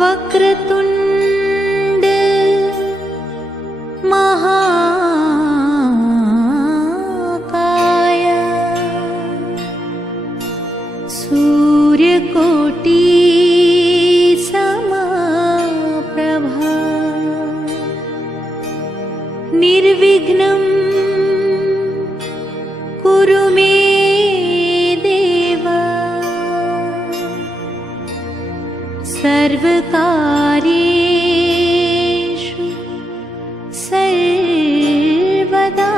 वक्रतुंड महाकाय सूर्यकोटि समप्रभा निर्विघ्नं कुरु मे देव सर्वकार्येषु सर्वदा।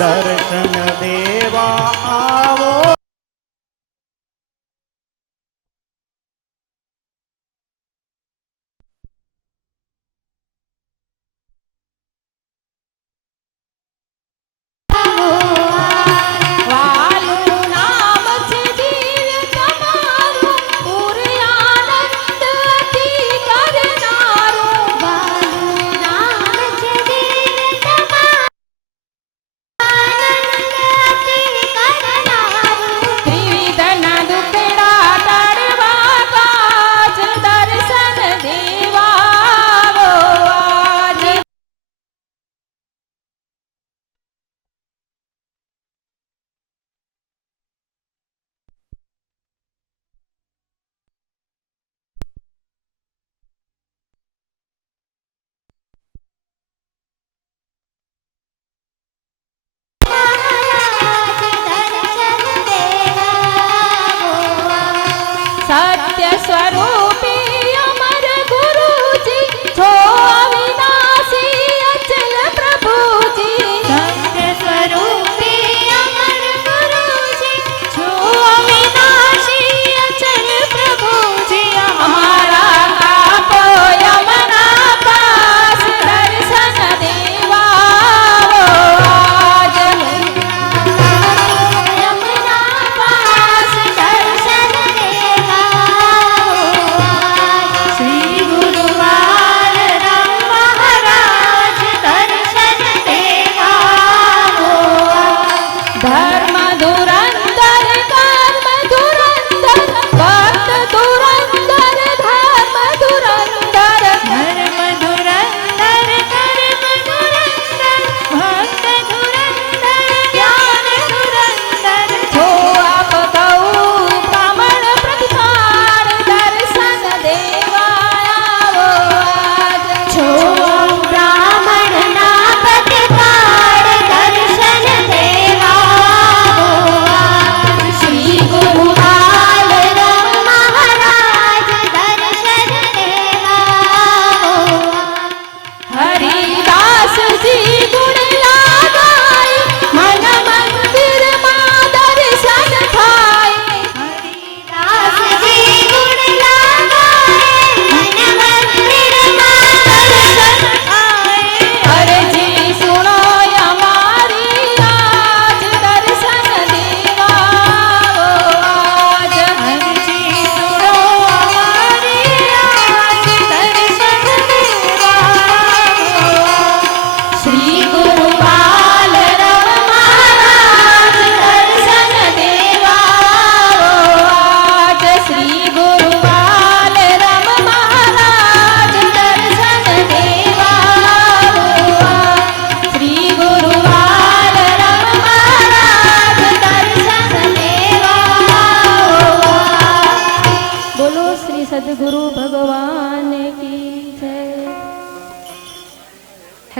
દર્શન દેવા આવો આનંદ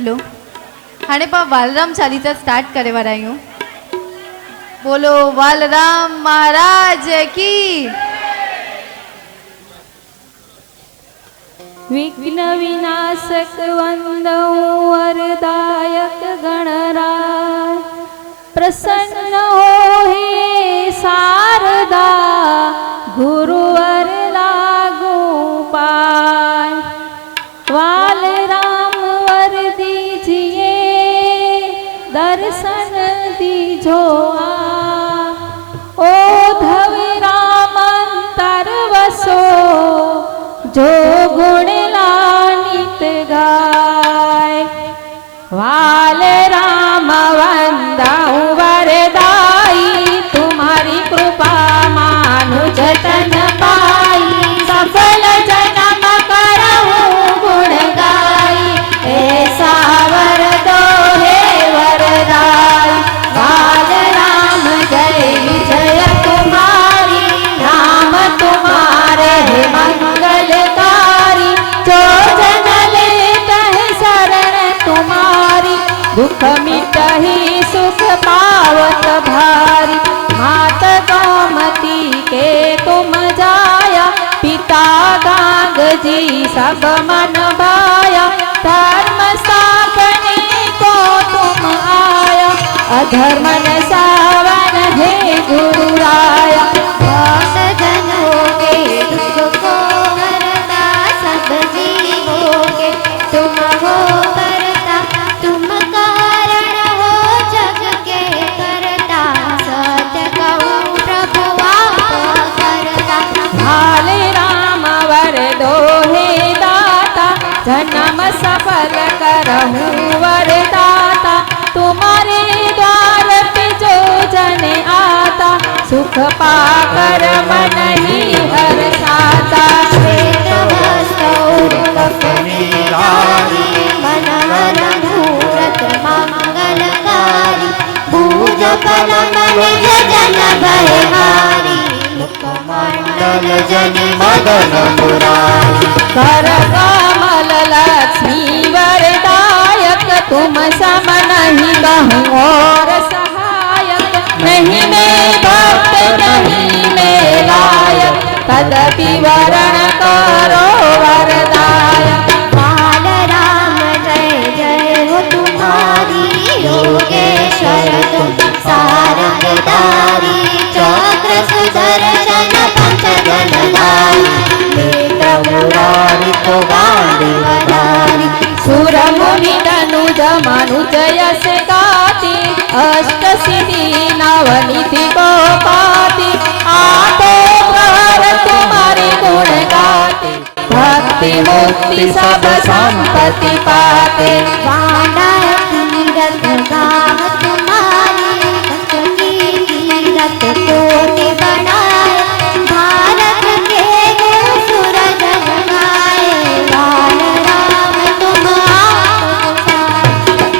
हेलो हाणे पाण बालराम चालीसा स्टार्ट करे वारा आहियूं। बोलो बालराम महाराज की। विघ्न विनाशक वंदऊ वरदायक गणराय प्रसन्न हो हे शारदा गुरुवर लागू पाय। वाल राम वर दीजिए दर्शन दीजो ओ धव राम अंतर वसो जो गुण लानित गाय। वाल राम वंदऊ वरदाई तुम्हारी कृपा मानुज तन पाई। सफल जन्म करहु गुण गाई ऐसा वर दो हे वरदाई। वाल राम जय विजय तुम्हारी नाम तुम्हारे है मंगलकारी। जो जन लेत है शरण तुम्हारी दुख मिटहि सुख पावत भारी। मात गौमती के तुम जाया पिता गांग जी सब मन भाया। धर्म स्थापने को तुम आया अधर्म न सावन हे गुरु राया। भक्त जनों के दुख को हरता सब जीवों के तुम हो करता। तुम कारण हो जग के करता। सत्य कहूँ प्रभु आप करता। भाले राम वर दो हे दाता जन्म सफल करहूँ वरदाता। तुम्हारे द्वार पे जो जन आता सुख पाकर मन ही हर्षाता। श्वेत वस्त्र कफनी धारी मन हर मूरत मंगलकारी। भुज फल निज जन भयहारी। मुखमंडल जन मदन मुरारी। कर कमल लक्ष्मी वरदायक तुम सम नहीं कहूँ और सहायक। नहीं मैं भक्त नहीं मैं लायक तदपि वरण करो वरदायक। बाल राम जय जय हो तुम्हारी। योगेश्वर तुम सारंगधारी। चक्र सुदर्शन पंच जलधारी। नेत्र मुरारी तो गांडीवधारी। सुर मुनि तनुज मनुज यश गाति अष्ट सिद्धि नवनिधि को पाति। आठो प्रहर तुम्हारे गुण गाते भक्ति मुक्ति सब संपत्ति पाते। वाडा तीरथ गाम तुम्हारी। पंचकी तीरथ कोटि बनाए। भारत के गुण सूरज जगाए। बाल राम तुम आप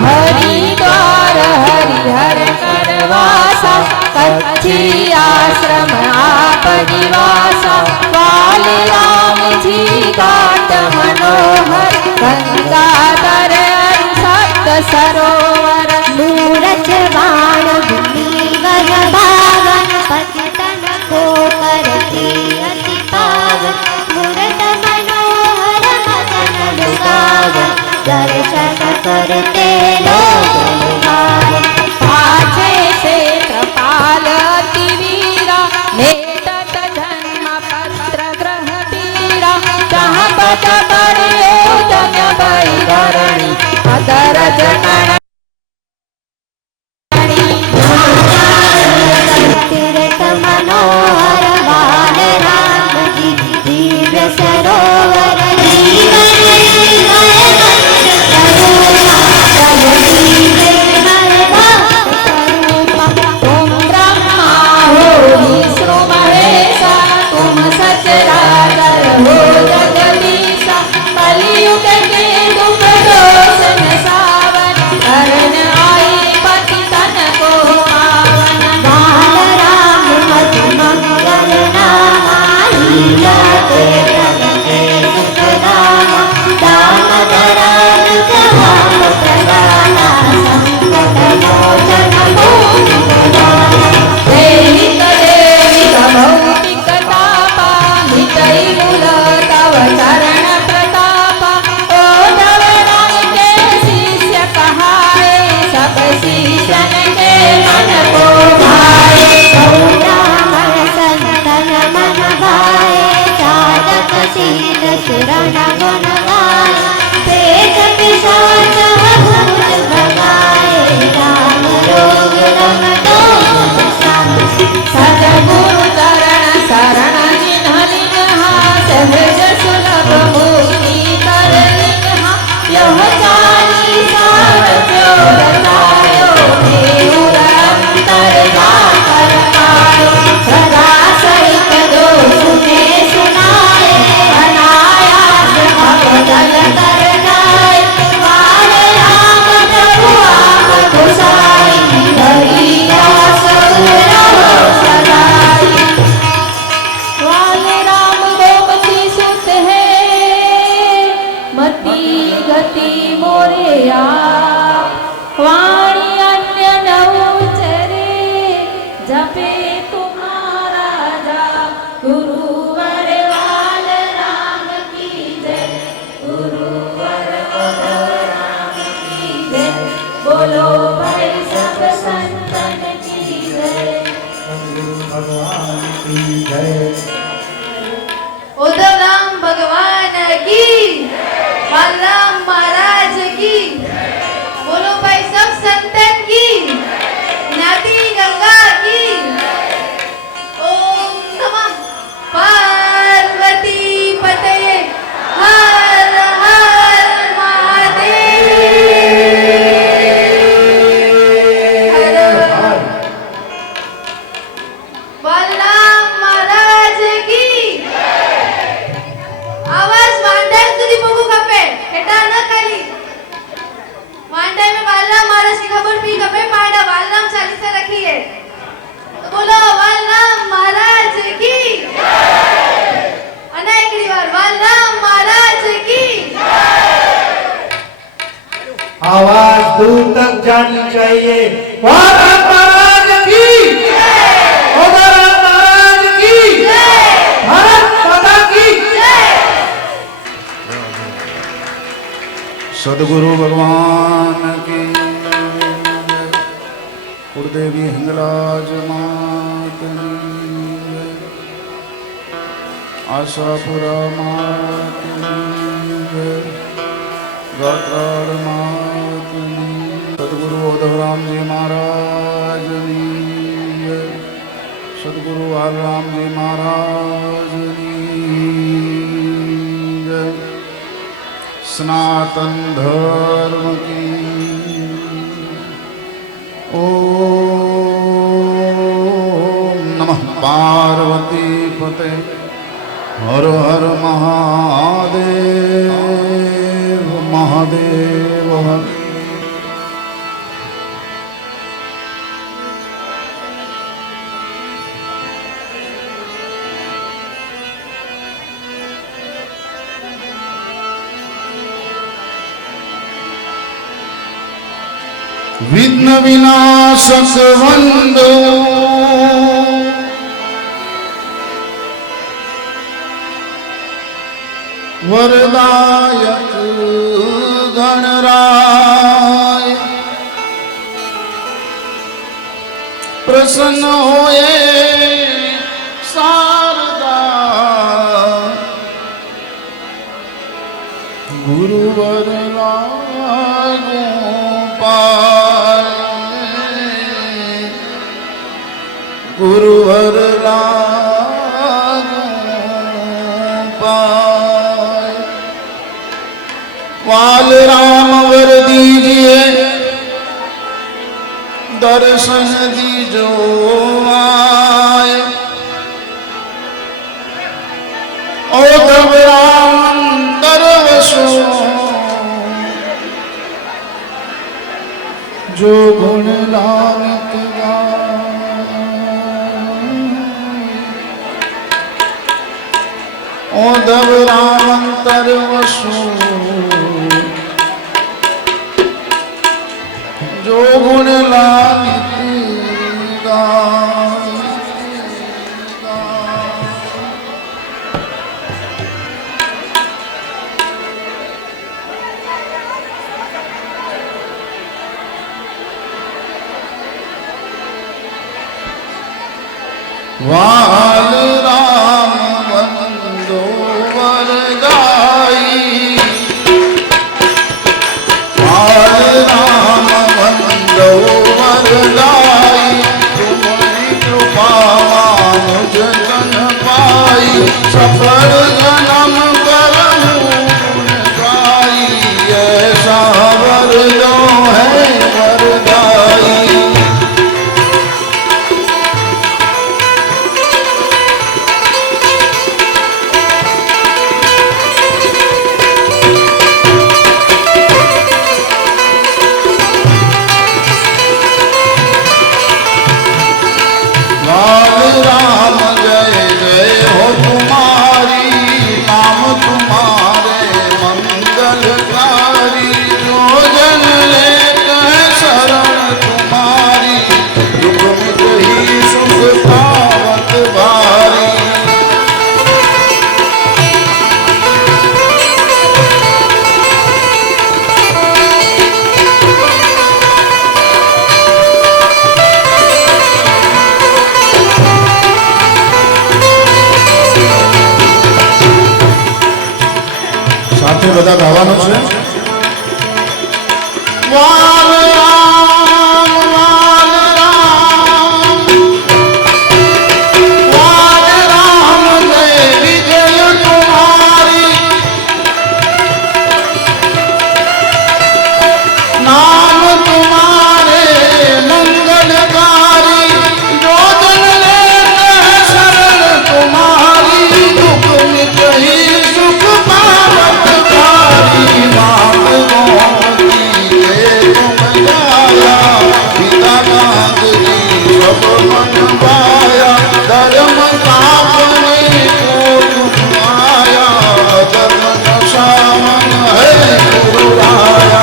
हरिद्वार हरिहर करवासा कच्ची आश्रम आप निवासा। वाल राम जी घाट मनोहर गंगाधर सप्त सरोवर। मूरज बाण वर भावन। पतितन को करती अति पावन। मूरत मनोहर मदन लुभावन। दर्शन करते लोग लुभावन। पाछे से कृपाल अति वीरा नेतत जन्म पत्र ग्रह पीरा। जहाँ पद बड़े जन बैरणी अदर जन दर्शन के मन को भाए ब्राह्मण संतन मन भाए साधक सिद्ध सुरन गुण गाए प्रेत पिशाच भूत भगाए राम रोग रम दोष सद्गुरु चरण शरण जिन्ह लिन्हा सहज सुलभ मुक्ति कर लिन्हा यह चालीसा रचो रचायो देव अंतर जाकर पायो सदा सहित दोष में सुनाए अनायास भवदल कर जाए बाल राम प्रभु आप घुसाई हरि दास रहो सदाई वाल राम गोमती सुत है मति गति मोरया वाणी अन्य न उचरे जपे तुम्हारा जा गुरुवर वाल राम की जय गुरुवर उद्धव राम की जय बोलो भाई सब संतन की जय भगवान की जय। उद्धव राम भगवान की, बलराम महाराज की, बोलो भाई सब संतन की, ज्ञाति गंगा की। ओम नमः पार्वती पतये हर हर महादेव हर बलराम महाराज की आवाज वांडा સુધી પોગું કપે હેટા ન ખાલી વાંડા में बालराम महाराज की खबर भी कपे पाड़ा बालराम चालीसा रखी है तो बोलो बालराम महाराज की अना एकड़ी बार बालराम महाराज की आवाज दूर तक जानी चाहिए। भारत महाराज की, उद्धव महाराज की, भारत माता की। सदगुरु भगवान की, कुलदेवी हिंगलाज मात की, आशापुरा मात की, गात्राड़ मात की, सदगुरु उद्धव राम जी महाराज की, सदगुरु आल राम जी महाराज की जय। सनातन धर्म की ओम नमः पार्वती पते हर हर महादेव महादेव हर। विघ्न विनाशक वंदो वरदायक गणराय प्रसन्न होए शारदा गुरुवर लागो गुरुवर लागो पाय। वाल राम वर दीजिए दर्शन दीजो आए ओ तब राम दरवसो जो गुण लानित ओधव राम तरवसु जो गुण लानित गाय। વાલ રામ વંદો વરદાઈ વાલ રામ વંદો વરદાઈ તુમરી કૃપા મુજ તન પાઈ સફળ જન્મ કરમું ગુણ ગાઈ ऐसा वरदो है वरदाई राम जय जय हो तुम्हारी नाम तुम्हारे मंगलकारी जो जन लेत है शरण तुम्हारी दुख मिट ही सुख पावत भारी સાથે બધા ગાવાનું છે વાલ રામ વાલ રામ વાલ રામ જય વિજય तुम्हारी नाम तुम्हारे मंगलकारी जो जन लेते हैं शरण तुम्हारी दुख मिट ही सुख पावत भारी माम गोमती के तुम गाया पिता नाग जी सब मन पाया धर्म स्थापने को तुम आया धर्म सामन है गुरु राया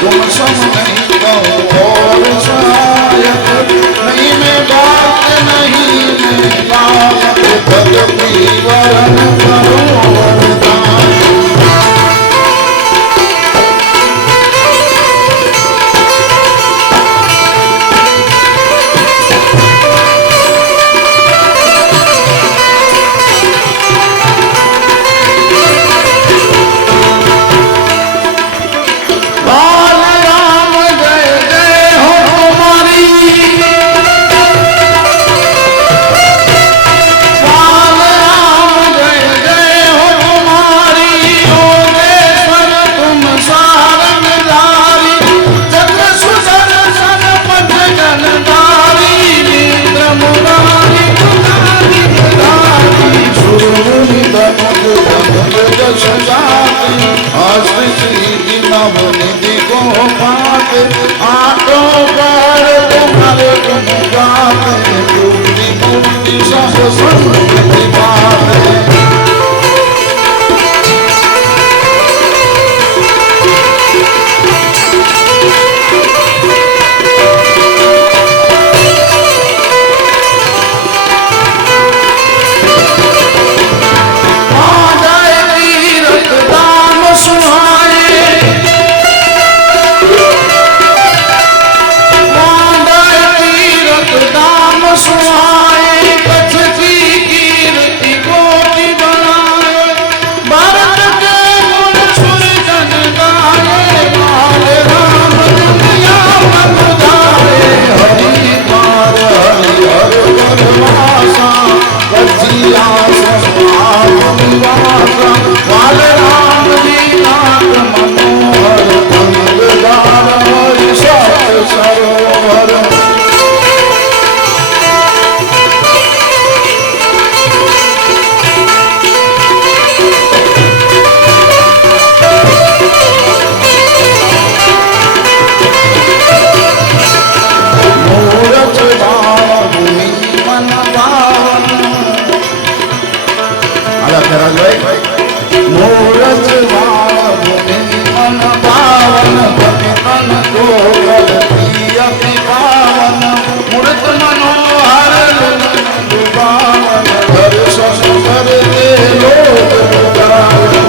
तुम सम नहीं कहो और सहायक नहीं मैं बात नहीं मैं लायक भक्ति वरण करो वरदान आटो पर तुम्हारे गुण गाते, पूरी मूर्ति सब संस्कृति बात ધરાજભાઈ મોરજ વાળ ભૂમિ મન પાવન ભૂમિ મન ગોગલ પ્રિય પાવન મૂર્ત મનોહર પાવન દર્શન કરે લોક ગાય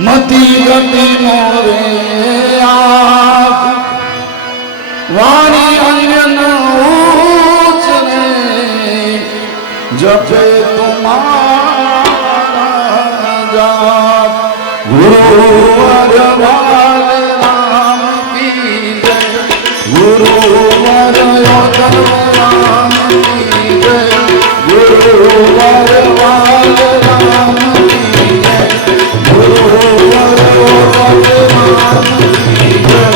मती गति मोरे आप वाणी अंजन उचने जपे तुम्हारा जाप गुरुवर वाले राम की जय गुरुवर योधन राम की जय गुरुवर वाले राम की जय गुरुवर वाले राम की जय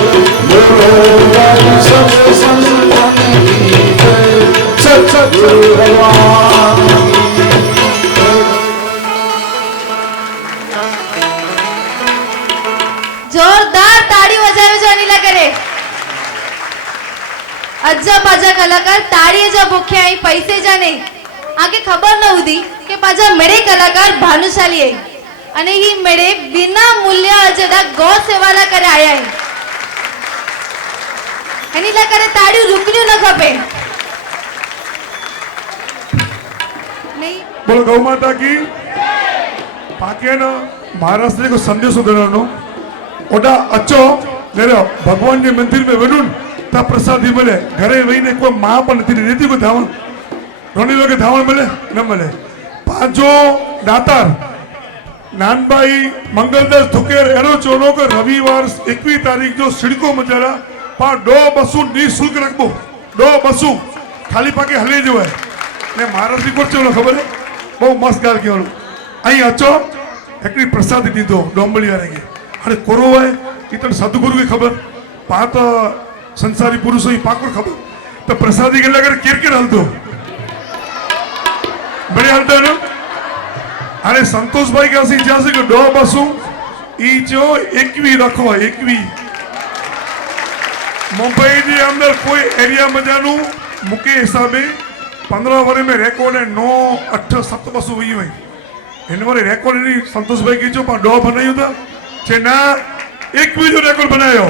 गुरुवर सब संतन की जय सतगुरु भगवान की जोरदार ताड़ी बजावे जो अनिला करे अज्जा पाजा कलाकार ताड़ी जो भूखे आई पैसे जा नहीं आगे खबर न हुई के पाजा मेरे कलाकार भानुशाली है अने ही मेरे बिना मूल्य अजदा गौ सेवाला करे आया है એની લકરે તાળીઓ રૂકલ્યું ન ખપે નહીં बोलो गौ माता की पाके न महाराष्ट्र को संदेश देनो ओडा अच्छो मेरे भगवान के मंदिर में वडून ता प्रसादी मिले घरे वही ने कोई मां पण नथी देती को धावण रोनी लोग धावण मिले न मिले पांचो दातार नानबाई मंगलदास धुकेर एनो चोनो के रविवार 21 तारीख जो सिड़को मचारा पा दो बसु निशुल्क रखबो दो बसु खाली पाके हले जो है ने महाराज को चलो खबर है बहुत मस्त गाल केवल आई अचो एकड़ी प्रसाद दीदो डोंबली वाले के अरे कोरो है इतन सदगुरु की खबर पात संसारी पुरुषों ही पाकुर खबर तो प्रसादी के लगर किरकिर हल दो बड़े हलता है ना अरे संतोष भाई का सी जैसे कि दो बसू ई जो एकवी रखो एकवी मुंबई के अंदर कोई एरिया में जानू मुके हिसाबे 15 वर्ष में रेकॉर्ड है 9 8 7 बसू हुई हुई इन वाले रेकॉर्ड नहीं संतोष भाई की जो पा दो बनाई था चेना एक भी जो रेकॉर्ड बनायो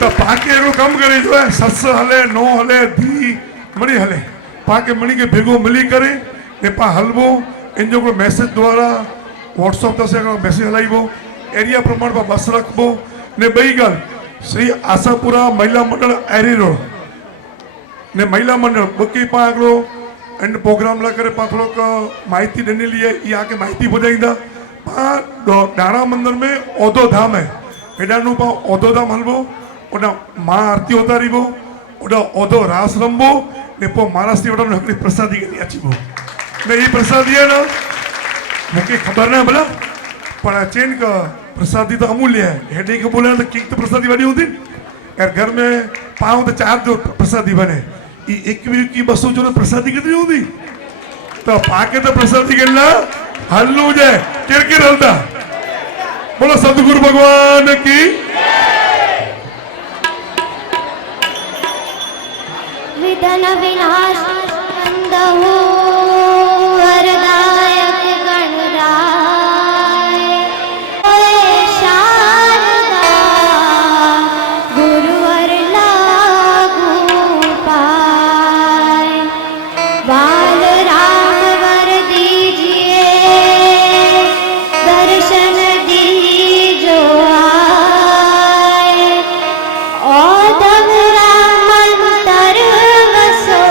तो पाके एरो कम करे जो है सस हले 9 हले धी मणी हले पाके मणी के भेगो मिली करे ने पा हलबो इन जो को मैसेज द्वारा व्हाट्सएप तो से मैसेज हलाइबो एरिया प्रमाण पर बस रखबो ने बई गल श्री आशापुरा महिला मंडल एरी रोड ने महिला मंडल बकी पागलो एंड प्रोग्राम ला करे पा थोड़ो माहिती देने लिए ये आके माहिती बुझाइंदा पा डाणा मंदिर में ओदो धाम है एडानु पा ओदो धाम हलबो ओडा मां आरती उतारीबो ओडा ओदो रास रंबो ने पो महाराष्ट्र ओडा हकड़ी प्रसादी के लिए आचीबो ने ये प्रसादी है ना मुके खबर ना भला पर चेन का प्रसादी तो अमूल्य है हेडे के बोले तो केक तो प्रसादी वाली होती यार घर में पाँव तो 4 जो प्रसादी बने ये एक की बसों जो प्रसादी कितनी होती तो पाके तो प्रसादी के ला हल्लू जाए किरकिर हलता बोलो सदगुरु भगवान की विधन विनाश अंदहो वरदायक गणराय शारदा गुरुवर लागू पाय बाल राम वर दीजिए दर्शन दीजो आए औधव राम अंतर वसो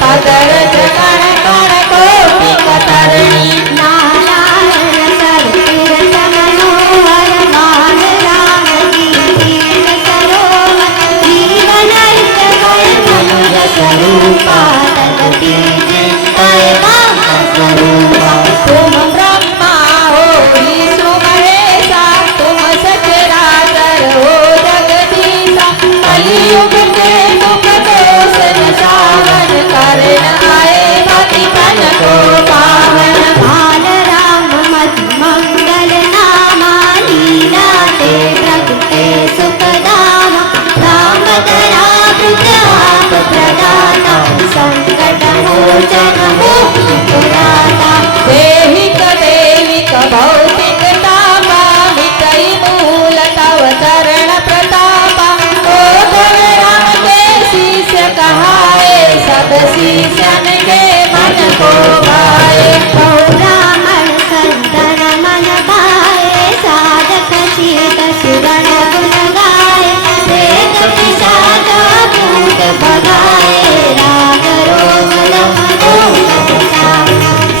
पदर जगण कण कोटि कतरणी नारायण सरतीर्थ मनोहर मान राम की तीर्थ सरोवर जीवन हित कय मनुज स्वरूपा तदपि चिंतय महा स्वरूपा तुम ब्रह्मा हो विष्णु महेशा तुम सचराचर हो जगदीशा कलियुग के दुख दोष निसारण करण आए पति तन को पावन बाल राम मति मंगल नामा लीला ते प्रगटे सुखदामा राम दया वृद्ध आप प्रदाता संकट मोचन मुक्ति प्रदाता देहिक देविक भौतिक तापा मिटई मूल तव चरण प्रतापा ओ धन राम के शिष्य कहाए सब शिष्यन के मन को भाए ब्राह्मण संतन मन भाए साधक शीत सुगण गुण गाए वेद पिशाच भूत भगाए राग रोग दम दोष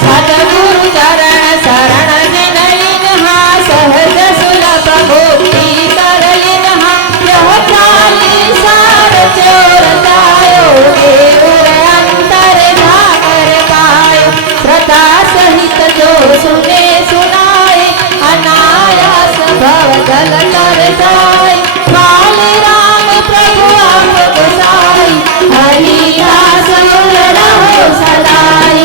सद्गुरु चरण शरण जिनहा सहज सुलभ मुक्ति करलिनहा यह चालीसार चोर जायो देवर अंतर जागर पायो श्रद्धा सहित जो सुने सुनाए अनायास भव जल कर जाए काल राम प्रभु आप गोसाई हरि दास गुण रहो सदाई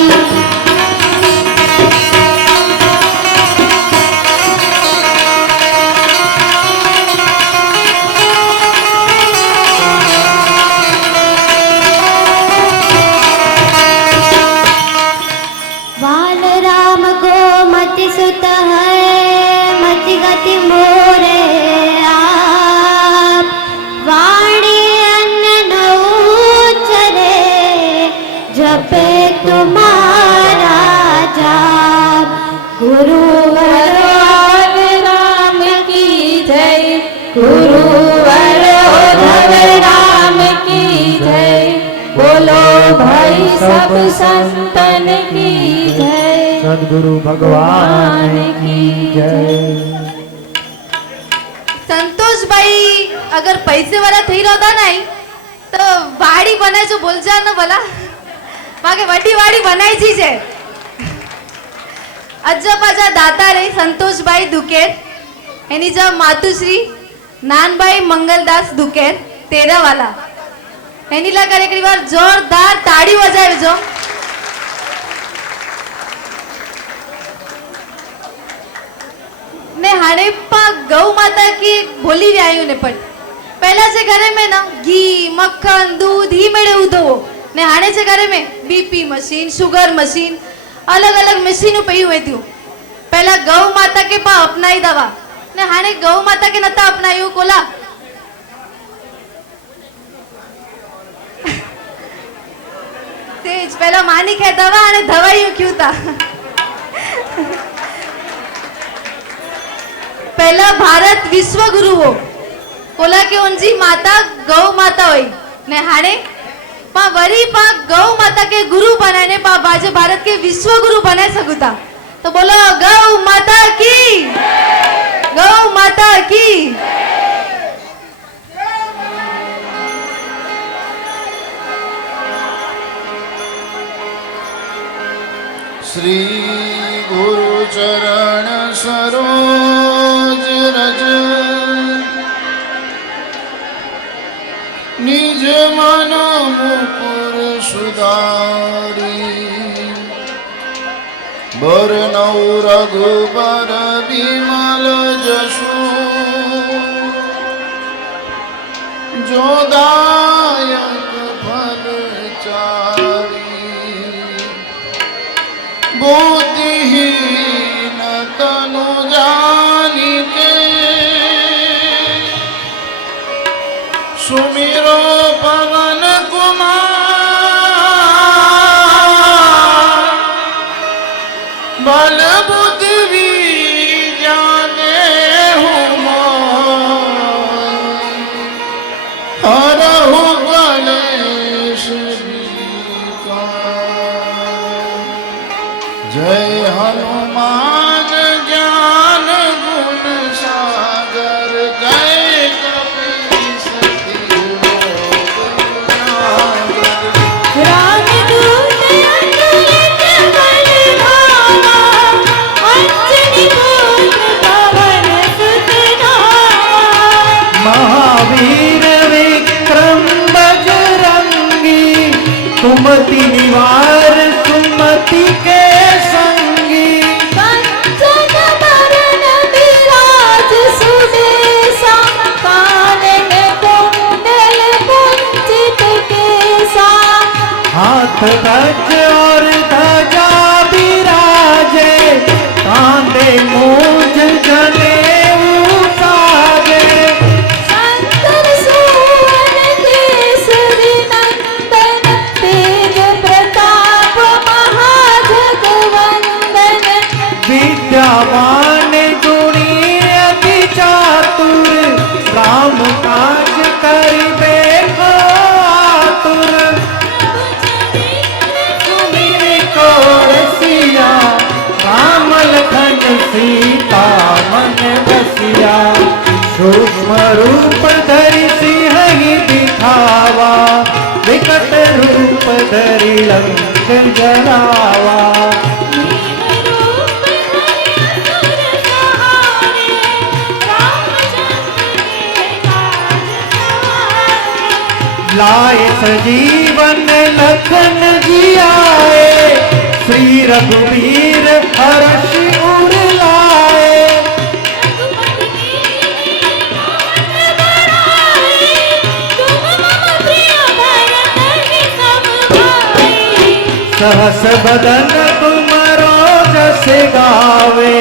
बाल राम को मति सुत है मति गति मोरे आप वाणी अन्न नौचरे जपे तुम्हारा जाप गुरुवर भगवान राम की जय गुरुवर उद्धव राम की जय बोलो भाई सब संतन की जय सद्गुरु भगवान की जय। संतोष भाई अगर पैसे वाला थी रहता नहीं तो वाड़ी बनाए जो बोल जा ना बोला मागे वड्डी वाड़ी बनाई जी जे अज्जपाजा दाता रही संतोष भाई दुकेर एनी जब मातुश्री नानभाई मंगलदास दुकेर तेरा वाला एनी ला करे एक बार जोरदार ताड़ी बजावे जो ने हाणे पा गौ माता की भोली व्यायु ने पण पहला जे घरे में ना घी मक्खन दूध ही मेड़े उधो ने हाणे जे घरे में बीपी मशीन शुगर मशीन अलग अलग मशीन पई हुई थी पहला गौ माता के पा अपनाई दवा ने हाणे गौ माता के नता अपनायु कोला तेज पहला मानी खे दवा અને દવાઈઓ ક્યું તા पहला भारत विश्व गुरु हो कोला के उनजी माता गौ माता होई ने हाणे पा वरी पा गौ माता के गुरु बनाने पा बाजे भारत के विश्व गुरु बनाए सकुता तो बोलो गौ माता की गौ माता की श्री गुरु चरण सरोज रज निज मन मुकुर सुधारी बरनौ रघुबर विमल जसु जो दायक फल चारी बुद्धिहीन तनु जानिके सुमिरो पवन कुमार बल बुद्धि जाने हरहु कलेश जय हनुमान ज्ञान गुण सागर जय कपीस तिहु लोक उजागर। रामदूत अतुलित बल धामा, अंजनी पुत्र पवन सुत नामा। महावीर विक्रम बजरंगी, कुमति निवार सुमति के संगी। कंचन बरन विराज सुबेसा, कानन कुंडल कुंचित केसा। हाथ गज और ध्वजा बिराजे, कांधे मूंज जनेऊ साजे। शंकर सुवन केसरी नंदन, तेज प्रताप महाजगवंदन। विद्यावान गुणी अति चातुर, राम काज करिबे को आतुर। सुमिरि को रसिया, राम लखन सीता मन बसिया। सूक्ष्म रूप धरि सिंहि दिखावा, विकट रूप धरि लंक जरावा। भीम रूप धरि असुर सहारे, रामचंद्र के काज सवारे। लाए सजीवन लखन जियाए, श्री रघुवीर हर्ष उर लाए। रघुपति कीन्ही बहुत बड़ाई, तुम मम प्रिय भरत सम भाई। सहस बदन तुम रोजस गावे,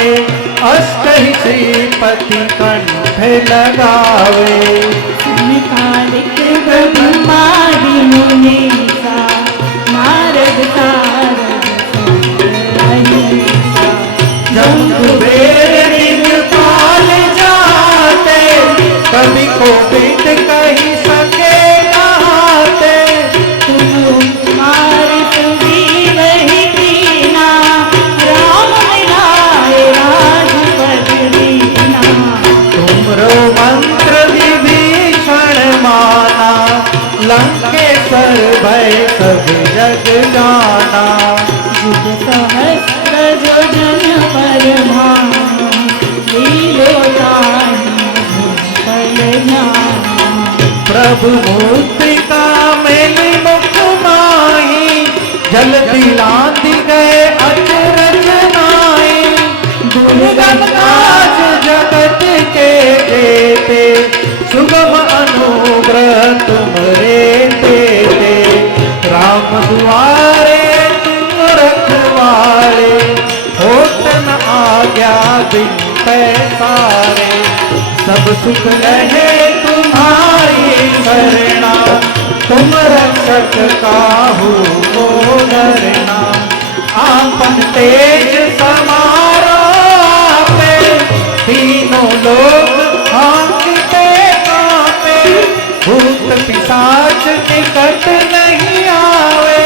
अष्टहि श्रीपति कंठ लगावे। निकालिक ब्रह्मादि मुनीसा, नारद सारद सहित अहिसा। जब कुबेर दिगपाल जाते, कवि कोविद कहि सके नहाते। तुम कुमार सुग्रीव कीना, राम मिलाए राजपद दीना। तुमरो मंत्र विभीषण माना, लंकेश्वर भय सब जग जाना। युग सहस्र जो जन पर भानु, लीलो ताहि फल जाना। प्रभु मूर्तिका मेलि मुख माही, जल दिलांति गए अचरज नाई। दुर्गम काज जगत के जेते, सुगम अनुग्रह तुमरे देते। राम दुआरे तुम रखवारे, होत न आज्ञा बिन पैसारे। सब सुख लहे तुम्हारी शरणा, तुम रक्षक काहू को डरना। आपन तेज समारो आपे, तीनों लोग हांकते कांपे। भूत पिशाच निकट नहीं आवे,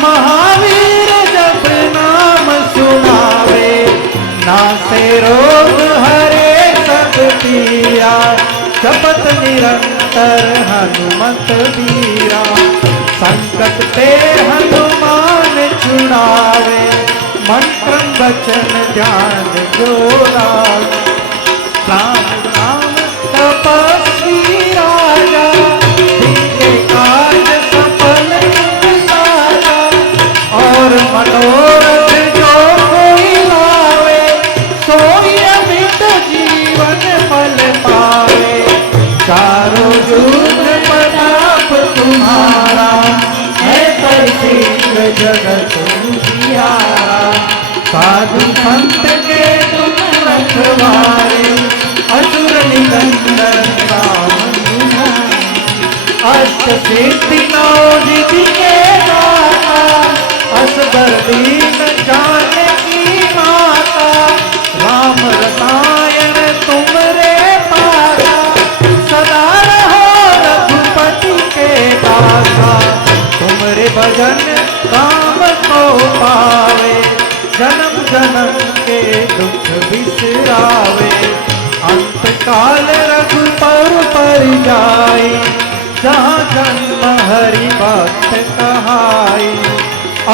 महावीर जब नाम सुनावे। नासे रोग हरे सब पीरा, जपत निरंतर हनुमत वीरा। संकट ते हनुमान छुड़ावे, मंत्र वचन ध्यान जो लावे। राम राम तपस्वी राजा, जिनके काज सफल साजा। और मनोरथ जो कोई लावे, सोई अमित जीवन फल पावे। चारों युग प्रताप तुम्हारा, है परिचित जगत उजियारा। साधु संत के तुम रखवारे, असुर निकंदन राम तुम्हारे। अष्ट सिद्धि नौ निधि के दाता, असबर दीन जानकी माता। राम रसायन तुमरे पासा, सदा रहो रघुपति के दासा। तुमरे भजन काम को पावे, जन्म जन्म के दुख बिसरावे, अंत काल रघुपर पर जाए, जहाँ जन्म हरि भक्त कहाई,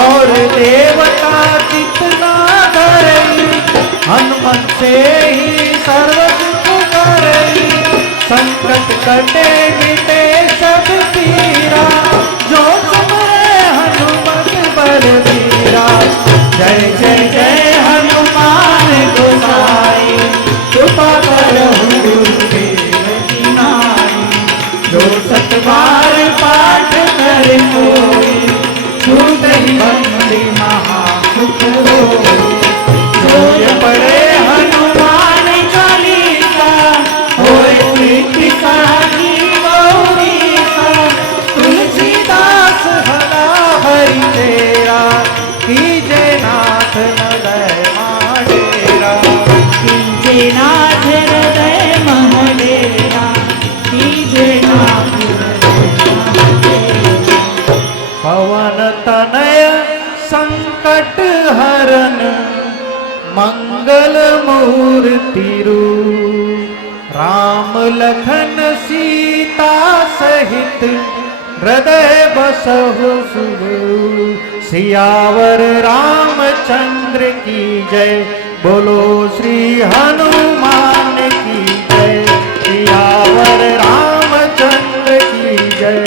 और देवता जितना धरई, हनुमत से ही सर्व दुख करई, संकट कटे मिटे सब पीरा, जो सुमरे हनुमत बलबीरा। जय जय जय हनुमान गोसाई, कृपा करहु गुरुदेव की नाई, जो सत बार पाठ करे कोई, छूटहि बंदी महासुख होई। जो ये पढ़े हनुमान चालीसा, होए सिद्धि साखी गौरीसा, तुलसीदास हला हरि तेरा, कीजे नाथ हृदय माडेरा, कीजे नाथ हृदय महडेरा, कीजे नाथ हृदय महडेरा। पवन तनय संकट हरन, मंगल मूर्ति रूप, राम लखन सीता सहित, हृदय बसहु सुर। सियावर रामचंद्र की जय, बोलो श्री हनुमान की जय, सियावर रामचंद्र की जय।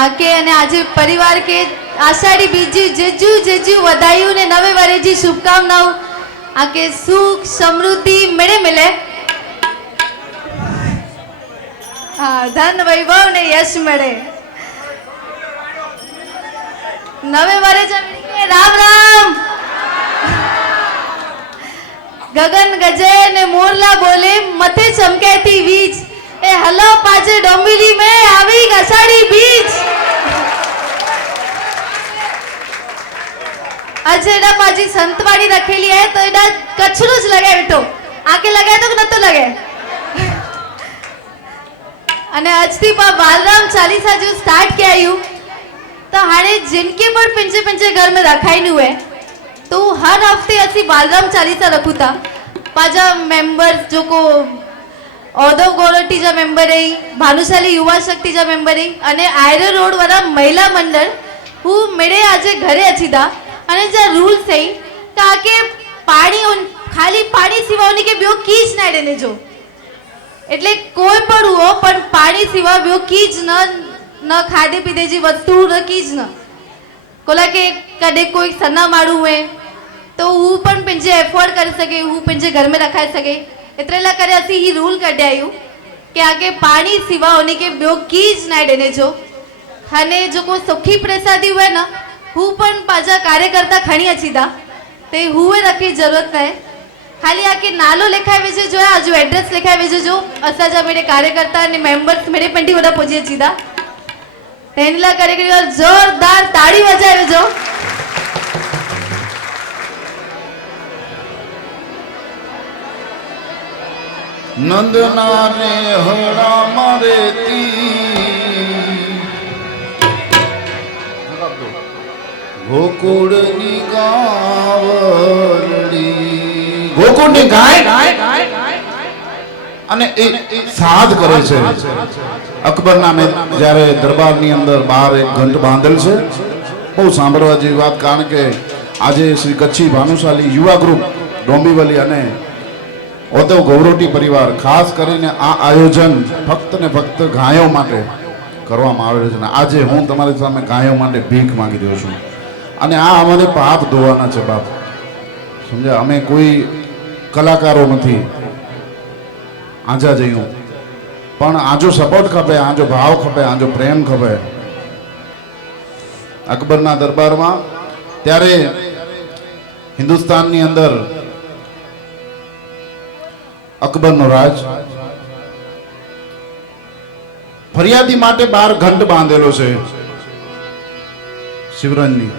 આકે અને આજે પરિવાર કે આષાઢી બીજી જેજુ જેજુ વધાયું ને નવે વરેજી શુભકામનાઓ આકે સુખ સમૃદ્ધિ મેળે મિલે ધન વૈભવ ને યશ મળે નવે વરેજા મિલે રામ રામ ગગન ગજે ને મોરલા બોલે મથે ચમકેતી વીજ એ હલો પાછે ડોંબિલી में આવી અષાઢી બીજ આજે એના પાછી સંતવાડી રખેલી હે તો એના કચરો જ લગાય બેટો આકે લગાય તો નતો લગે અને આજથી બાલરામ ચાલીસા જો સ્ટાર્ટ किया तो हाणे जिनके पर पिंजे पिंजे घर में रखाई नु है तो हर हफ्ते असी बालराम चालीसा रखू था पाजा मेंबर्स जो को औदव गोरटी जा मेंबर रही भानुशाली युवा शक्ति जा मेंबर रही अने आयरो रोड वाला महिला मंडल हूँ मेरे आजे घरे अच्छी था अने जा रूल्स है ताकि पानी खाली पानी सिवाय के बियो कीज ना देने जो એટલે કોઈ પણ હો પણ પાણી સિવાય બીઓ કીજ ન ખાધે પીધે जी वस्तु न कीज न कोला के कदे कोई सन्ना मारू है तो हूँ पण पिंजे एफोर्ड कर सके हूँ पिंजे घर में रखाई सके इतरेला करे असी ही रूल कढे आयु कि आगे पानी सिवा होने के बियो कीज ना देने जो खाने जो को सुखी प्रसादी हुए ना हूँ पण पाजा कार्यकर्ता खणी अची दा ते हुए रखी जरूरत है खाली आके नालो लिखाए विजे जो है आजू एड्रेस लिखाए विजे जो असा जा मेरे कार्यकर्ता ने मेंबर्स मेरे पंडी वडा पहुंचे सीधा तेनला करे के जोरदार ताड़ी बजावे जो नंदना ने हड़ा मारे ती गोकुड़ नी गावड़ी गोकुड़ नी गाय અને એ સાધ કરે છે અકબરના મેં જ્યારે દરબારની અંદર બહાર એક ઘંટ બાંધેલ છે બહુ સાંભળવા જેવી વાત કારણ કે આજે શ્રી કચ્છી ભાનુશાલી યુવા ગ્રુપ ડોંબીવલી અને औदव गौरोटी परिवार खास કરીને આ આયોજન ફક્ત ને ફક્ત ગાયો માટે કરવામાં આવેલું છે ને આજે હું તમારી સામે ગાયો માટે ભીખ માંગી રહ્યો છું અને આ અમારે પાપ ધોવાના છે બાપ સમજ્યા અમે કોઈ કલાકારો નથી આજા જઈયું પણ આજો સપોર્ટ ખપે આજો ભાવ ખપે આજો પ્રેમ ખપે અકબરના દરબારમાં ત્યારે હિન્દુસ્તાનની અંદર અકબરનો રાજ ફરિયાદી માટે 12 ઘંટ બાંધેલો છે શિવરંજની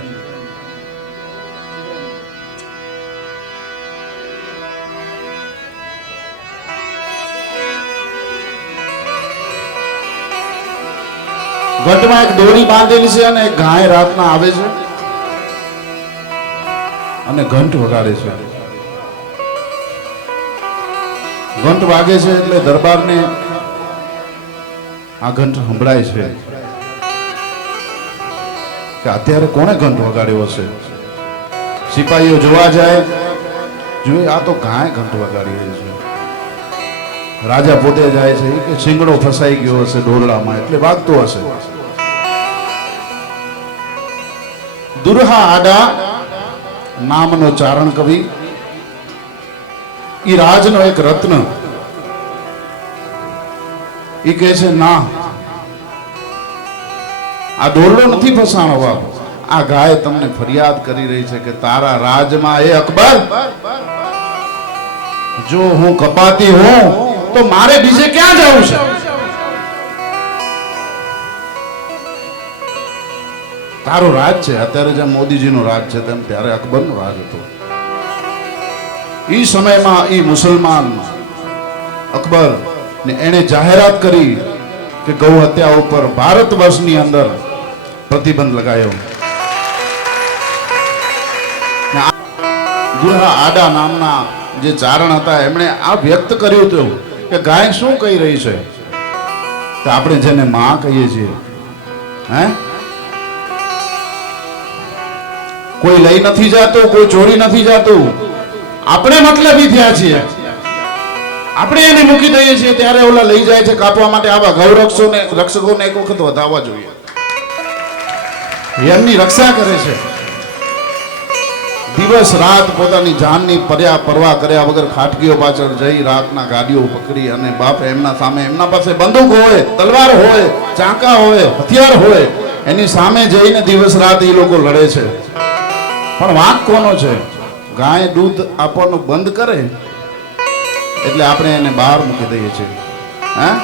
ઘંટમાં એક દોરી બાંધેલી છે અને એક ગાય રાતના આવે છે અને ઘંટ વગાડે છે. ઘંટ વાગે છે એટલે દરબારને આ ઘંટ સંભળાય છે કે અત્યારે કોણે ઘંટ વગાડ્યો હશે. સિપાહીઓ જોવા જાય, જોઈએ આ તો ગાય ઘંટ વગાડી રહી છે. રાજા પોતે જાય છે કે શિંગડો ફસાઈ ગયો હશે ઢોરડામાં એટલે વાગતો હશે. દુર્હા આડા નામનો ચારણ કવિ, ઈ રાજનો એક રત્ન, ઈ કહે છે ના, આ દોરડો નથી ફસાણવા, આ ગાય તમને ફરિયાદ કરી રહી છે કે તારા રાજમાં એ અકબર, જો હું કપાતી હું તો મારે બીજે ક્યાં જવું છે. તારું રાજ છે અત્યારે જેમ મોદીજીનું રાજ છે તેમ ત્યારે અકબરનું રાજ હતું. ઈ સમયમાં ઈ મુસલમાન અકબર ને એણે જાહેરાત કરી કે ગૌ હત્યા ઉપર ભારત વર્ષની અંદર પ્રતિબંધ લગાયો. દુર્હા આડા નામના જે ચારણ હતા એમણે આ વ્યક્ત કર્યું હતું કે ગાય શું કહી રહી છે કે આપણે જેને માં કહીએ છીએ, હે, કોઈ લઈ નથી જાતું, કોઈ ચોરી નથી જાતું, આપણે મતલબી થયા છીએ, આપણે એને મૂકી દઈએ છીએ ત્યારે ઓલા લઈ જાય છે કાપવા માટે. આવા ગૌરક્ષોને રક્ષકોને એક વખત વધાવવા જોઈએ, એમની રક્ષા કરે છે. દિવસ રાત પોતાની જાનની પરવા કર્યા વગર ખાટકીઓ પાછળ જઈ રાતના ગાડીઓ પકડી અને બાપ એમના સામે, એમના પાસે બંદૂક હોય, તલવાર હોય, ચાંકા હોય, હથિયાર હોય, એની સામે જઈને દિવસ રાત એ લોકો લડે છે. પણ વાંક કોનો છે? ગાય દૂધ આપવાનું બંધ કરે એટલે આપણે એને બહાર મૂકી દઈએ છીએ. હા,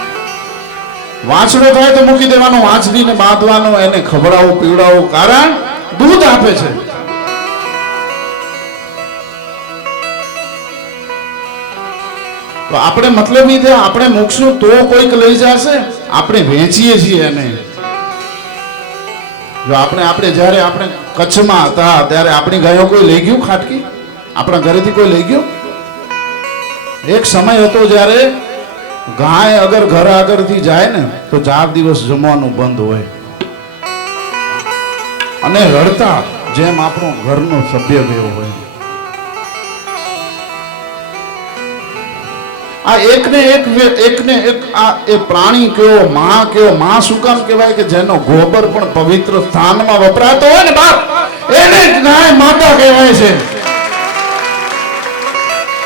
વાંચડો થાય તો મૂકી દેવાનો, વાંચડીને બાંધવાનો, એને ખવડાવવું પીવડાવવું, કારણ દૂધ આપે છે. તો આપણે મતલબી છે, આપણે મૂકશું તો કોઈક લઈ જશે, આપણે વેચીએ છીએ એને. જો આપણે જ્યારે આપણે કચ્છમાં હતા ત્યારે આપણી ગાયો કોઈ લઈ ગયું ખાટકી? આપણા ઘરેથી કોઈ લઈ ગયું? એક સમય હતો જ્યારે ગાય અગર ઘર આગળથી જાય ને તો 4 દિવસ જમવાનું બંધ હોય અને રડતા જેમ આપણો ઘરનો સભ્ય ગયો હોય. આ એકને એક આ એ પ્રાણી કયો, માં કયો, માં શું કામ કહેવાય કે જેનો ગોબર પણ પવિત્ર સ્થાનમાં વપરાતો હોય ને બાપ, એને ગાય માતા કહેવાય છે.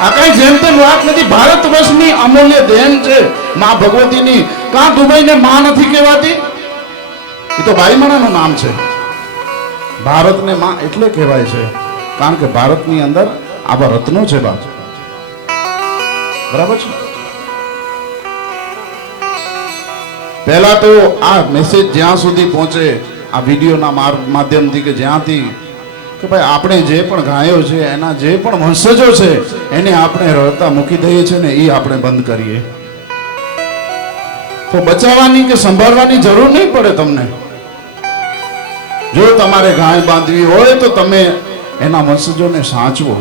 આ કઈ જેમ તેમ વાત નથી, ભારત વર્ષની અમૂલ્ય દેન છે માં ભગવતીની. કાં દુબઈને માં નથી કહેવાતી? એ તો બાઈમાણાનું નામ છે. ભારતને માં એટલે કહેવાય છે કારણ કે ભારતની અંદર આવા રત્નો છે બાપ. બરાબર છે? પહેલા તો આ મેસેજ જ્યાં સુધી પહોંચે આ વિડીયોના માધ્યમથી કે જ્યાંથી કે ભાઈ આપણે જે પણ ગાયો છે એના જે પણ વંશજો છે એને આપણે રડતા મૂકી દઈએ છીએ ને એ આપણે બંધ કરીએ તો બચાવવાની કે સંભાળવાની જરૂર નહીં પડે તમને. જો તમારે ગાય બાંધવી હોય તો તમે એના વંશજોને સાચવો.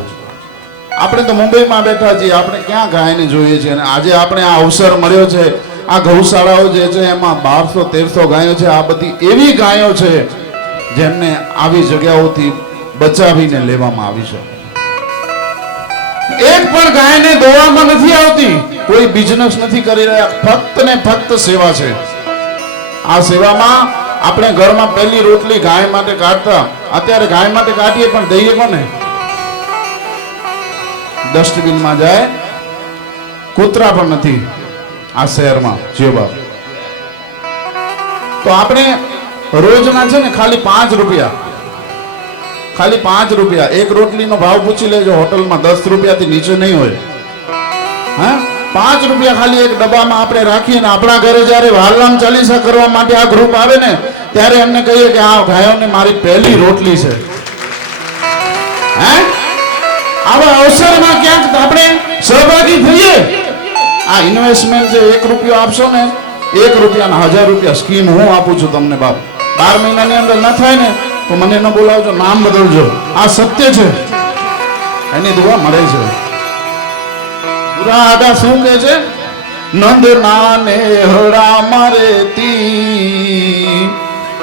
આપણે તો મુંબઈમાં બેઠા છીએ, આપણે ક્યાં ગાયને જોઈએ છીએ? અને આજે આપણે આ અવસર મળ્યો છે, આ ગૌશાળાઓ જે છે એમાં 1200-1300 ગાયો છે. આ બધી એવી ગાયો છે જેમને આવી જગ્યાઓથી બચાવીને લેવામાં આવી છે. એક પણ ગાયને દોવામાં નથી આવતી, કોઈ બિઝનેસ નથી કરી રહ્યા, ફક્ત ને ફક્ત સેવા છે. આ સેવામાં આપણે ઘરમાં પહેલી રોટલી ગાય માટે કાઢતા, અત્યારે ગાય માટે કાઢીએ પણ દઈએ કોને? ડસ્ટબિનમાં જાય. કૂતરા પણ નથી આ શહેરમાં જેવા. તો આપણે રોજના છે ને ખાલી 5 રૂપિયા, ખાલી 5 રૂપિયા એક રોટલીનો ભાવ પૂછી લેજો, હોટલમાં 10 રૂપિયાથી નીચે નહીં હોય. હા, 5 રૂપિયા ખાલી એક ડબ્બામાં આપણે રાખીએ ને આપણા ઘરે જ્યારે વાલરામ ચાલીસા કરવા માટે આ ગ્રુપ આવે ને ત્યારે એમને કહીએ કે આ ગાયોને મારી પહેલી રોટલી છે. હે, આવા અવસરમાં ક્યાંક આપણે સહભાગી થઈએ. આ ઇન્વેસ્ટમેન્ટ જે 1 રૂપિયો આપશો ને રૂપિયા 1000 રૂપિયા સ્કીમ હું આપું છું તમને બાપ. 12 મહિનાની અંદર ન થાય ને તો મને ન બોલાવજો, નામ બદલજો. આ સત્ય છે, એની દુઆ મળે છે. રાધા શું કહે છે? નંદ નાને હળા મારેતી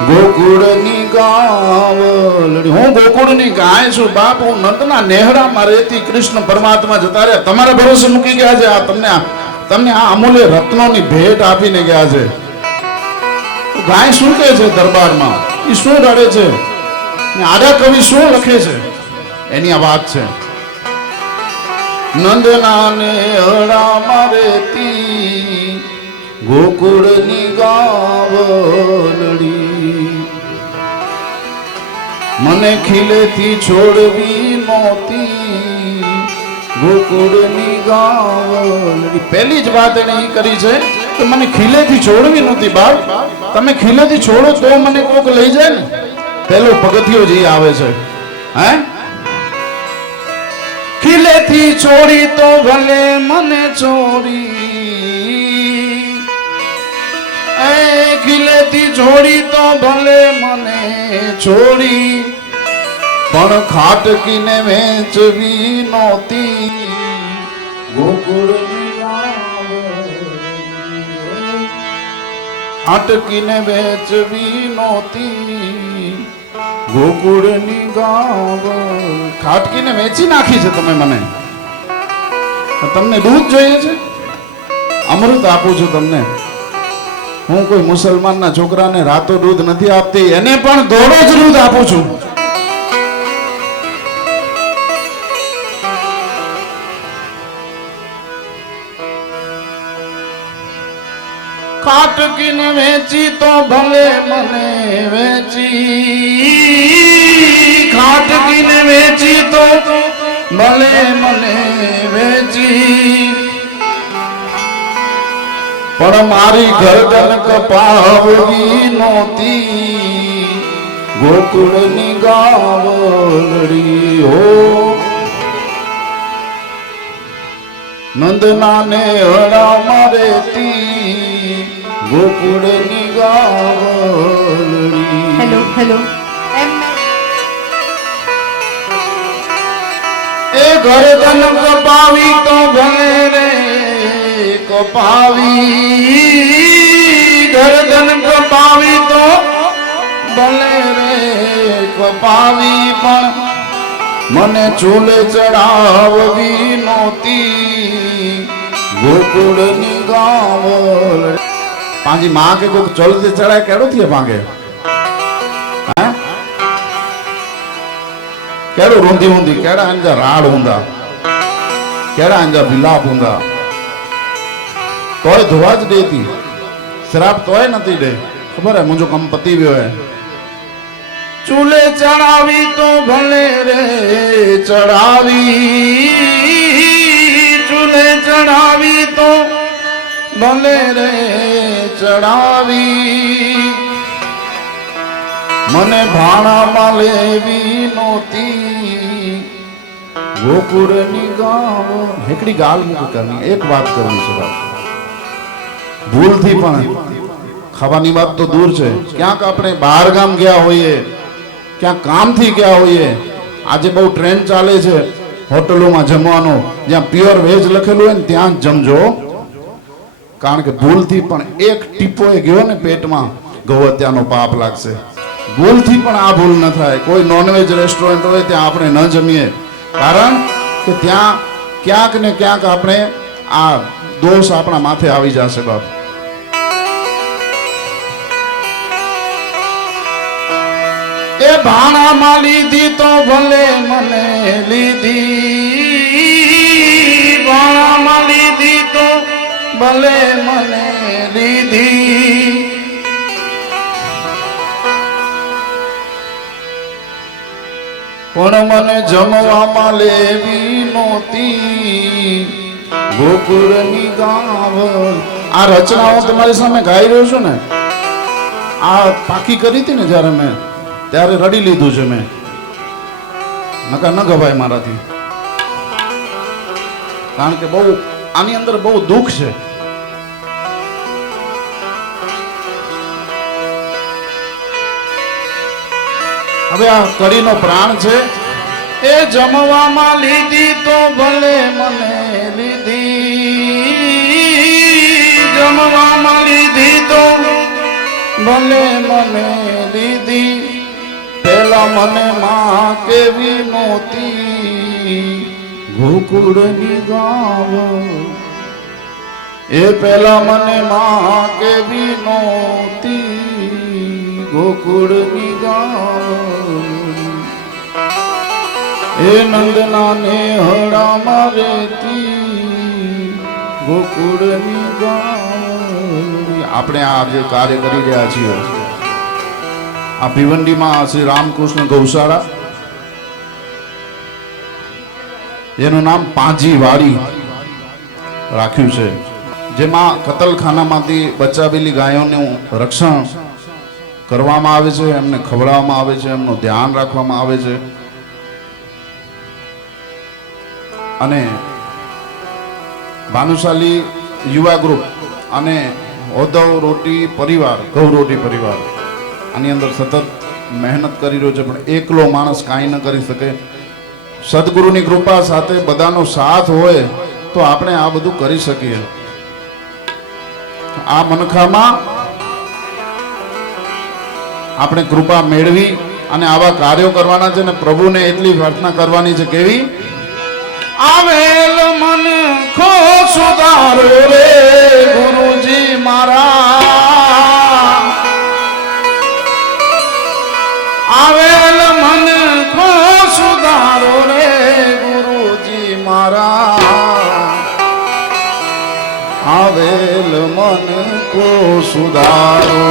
ગોકુળની ગાવલડી. હું ગોકુળની ગાય છું બાપ. હું નંદના નેહડામાં રહેતી કૃષ્ણ પરમાત્મા જતા રહ્યા. તમારા ભરોસે મૂકી ગયા છે. આ તમને આ અમૂલ્ય રત્નોની ભેટ આપીને ગયા છે. ગાય શું કહે છે દરબારમાં? એ શું રડે છે? આડા કવિ શું લખે છે? એની આ વાત છે. નંદના નેહડામાં રહેતી ગોકુળની ગાવલડી, મને ખીલેથી છોડવી નહોતી ગોકુળની ગાવલડી. પહેલી જ વાત એને એ કરી છે કે મને ખીલેથી છોડવી નહોતી બાપ. તમે ખીલેથી છોડો તો મને કોક લઈ જાય ને. પહેલો પગથિયો જ આવે છે. હે, ખીલેથી છોડી તો ભલે મને છોડી, એ ખીલેથી છોડી તો ભલે મને છોડી, પણ ખાટકીને વેચવી નહોતી ગોકુળની ગાવલડી. ખાટકીને વેચવી નહોતી ગોકુળની ગાવલડી. ખાટકીને વેચી નાખી છે તમે મને. તમને દૂધ જોઈએ છે? અમૃત આપું છું તમને. હું કોઈ મુસલમાનના છોકરાને રાતો દૂધ નથી આપતી, એને પણ દોડો જ દૂધ આપું છું. ખાટકીને વેચી તો ભલે મને વેચી, ખાટકીને વેચી તો ભલે મને વેચી, પણ મારી ગરદન કપાવવી નહોતી ગોકુળની ગાવલડી. હો નંદના નેહડામાં રહેતી ગોકુળની ગાવલડી. હેલો હેલો એ ગરદન કપાવી તો ભલે રે કપાવી, ગરદન કપાવી તો ભલે રે કપાવી, પણ મને ચૂલે ચડાવવી નહોતી ગોકુળની ગાવલડી. પાંજી માં કે કોઈ ચલતે ચડાય કેડો થયે ભાંગે? હે, કેડો રોંધી ઊંધી, કેડા અંજા રાડ ઊંધા, કેડા અંજા બિલાપ ઊંધા, તોય ધોવા જ દેતી. શરાબ તોય નથી દે. ખબર હે મુંજો કમ પતી વ્યો હે. ચૂલે ચડાવી તો ભલે રે ચડાવી, ચૂલે ચડાવી તો ભલે રે ચડાવી, મને ભાણામાં લેવી નહોતી ગોકુળની ગાવ. હેકડી ગાલ મૂકી કરવી. એક વાત કરવી છે બાપ, ભૂલથી પણ ખાવાની વાત તો દૂર છે. ક્યાંક આપણે બહાર ગામ ગયા હોઈએ, ક્યાંક કામથી ગયા હોઈએ, આજે બહુ ટ્રેન્ડ ચાલે છે હોટલોમાં જમવાનો, જ્યાં પ્યોર વેજ લખેલું હોય ને ત્યાં જ જમજો. કારણ કે ભૂલથી પણ એક ટીપોએ ગયો ને પેટમાં, ગૌહત્યાનો પાપ લાગશે. ભૂલથી પણ આ ભૂલ ન થાય. કોઈ નોનવેજ રેસ્ટોરન્ટ હોય ત્યાં આપણે ન જમીએ, કારણ કે ત્યાં ક્યાંક ને ક્યાંક આપણે આ દોષ આપણા માથે આવી જશે બાપ. એ ભાણામાં લીધી તો ભલે મને લીધી, ભાણામાં લીધી તો ભલે મને લીધી, પણ મને જમવામાં લેવી નહોતી ગોકુળની ગાવલ. આ રચનાઓ તમારી સામે ગાઈ રહ્યો છું ને, આ પાકી કરી હતી ને જ્યારે મેં, ત્યારે રડી લીધું છે મેં. નકા ન ગવાય મારાથી, કારણ કે બહુ આની અંદર બહુ દુઃખ છે. હવે આ કડીનો પ્રાણ છે. એ જમવામાં લીધી તો ભલે મને લીધી, જમવામાં લીધી તો ભલે મને લીધી, પેલા મને માં કેવી નહોતી ગોકુળની ગાવ. એ પેલા મને માં કેવી નહોતી ગોકુળની ગાવ. એ નંદના ને હળામાં રહેતી ગોકુળની ગાવ. આપણે આ જે કાર્ય કરી રહ્યા છીએ આ ભિવંડીમાં શ્રી રામકૃષ્ણ ગૌશાળા, એનું નામ પાંજીવાડી રાખ્યું છે, જેમાં કતલખાનામાંથી બચાવેલી ગાયોનું રક્ષણ કરવામાં આવે છે, એમને ખવડાવવામાં આવે છે, એમનું ધ્યાન રાખવામાં આવે છે. અને ભાનુશાલી યુવા ગ્રુપ અને ઉદ્ધવ રોટી પરિવાર, ગૌ રોટી પરિવાર આની અંદર સતત મહેનત કરી રહ્યો છે, પણ એકલો માણસ કાંઈ ન કરી શકે. સદગુરુની કૃપા સાથે બધાનો સાથ હોય તો આપણે આ બધું કરી શકીએ. આ મનખામાં આપણે કૃપા મેળવી અને આવા કાર્યો કરવાના છે, ને પ્રભુને એટલી પ્રાર્થના કરવાની છે કેવી, આવેલ મન ખો સુધારો રે ગુરુજી મારા, આવેલ મન ખો સુધારો રે ગુરુજી મારા, આવેલ મન કો સુધારો.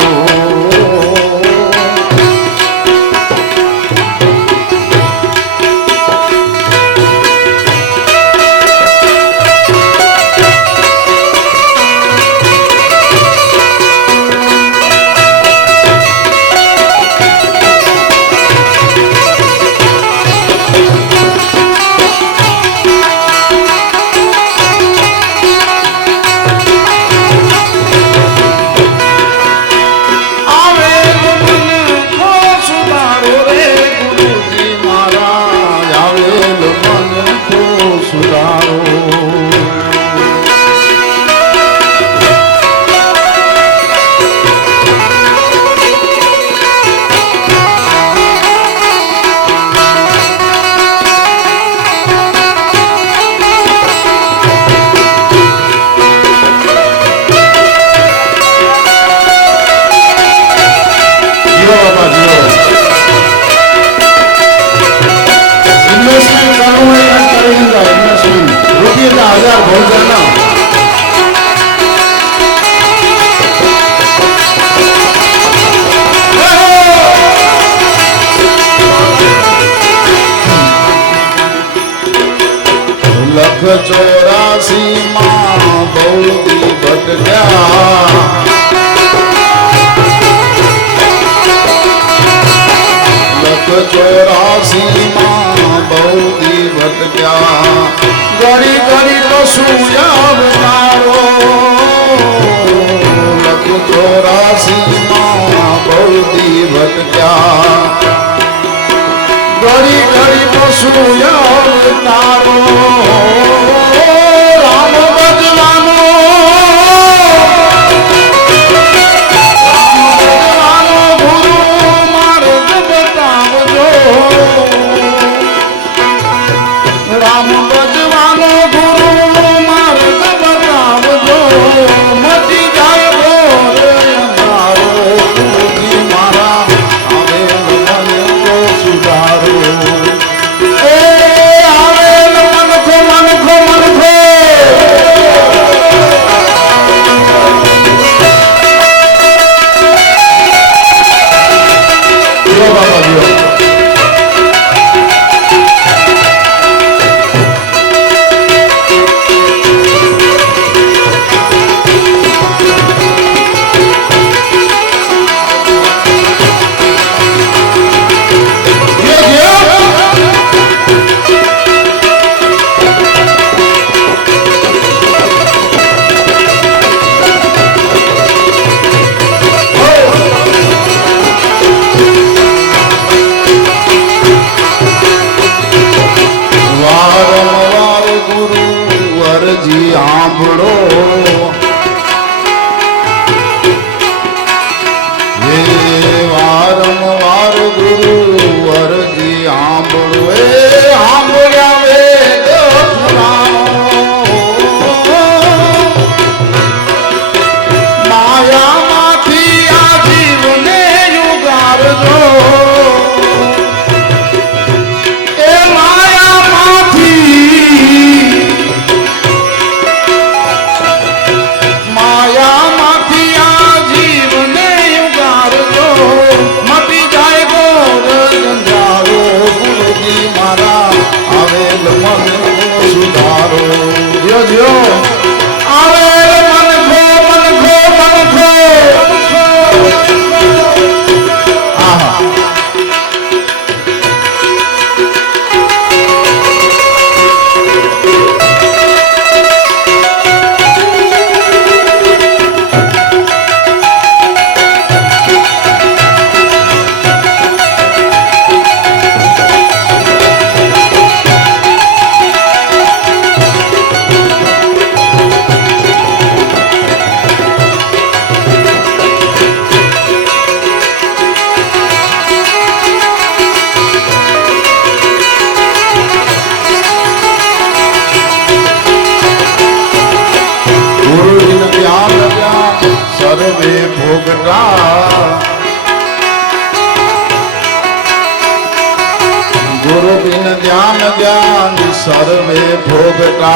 લખ 84 માં બહુદી ભટક્યા, લખ 84 માં બહુદી ભટક્યા, ઘડી ઘડી તો સુયાવતારો, લખ 84 માં બહુદી ભટક્યા, ઘડી ઘડી તો સુયાવતારો. રામ ભજવાનો, રામ ભજવાનો ગુરુ માર્ગ બતાવજો, રામ ભજવાનો ગુરુ માર્ગ બતાવજો, મટી જાય ઘોર અંધારો ગુરુજી મારા, આવેલ મન કો સુધારો. એ આવેલ મન કો सर्वे भोगता गुरु बिन ध्यान ज्ञान सर्वे भोगता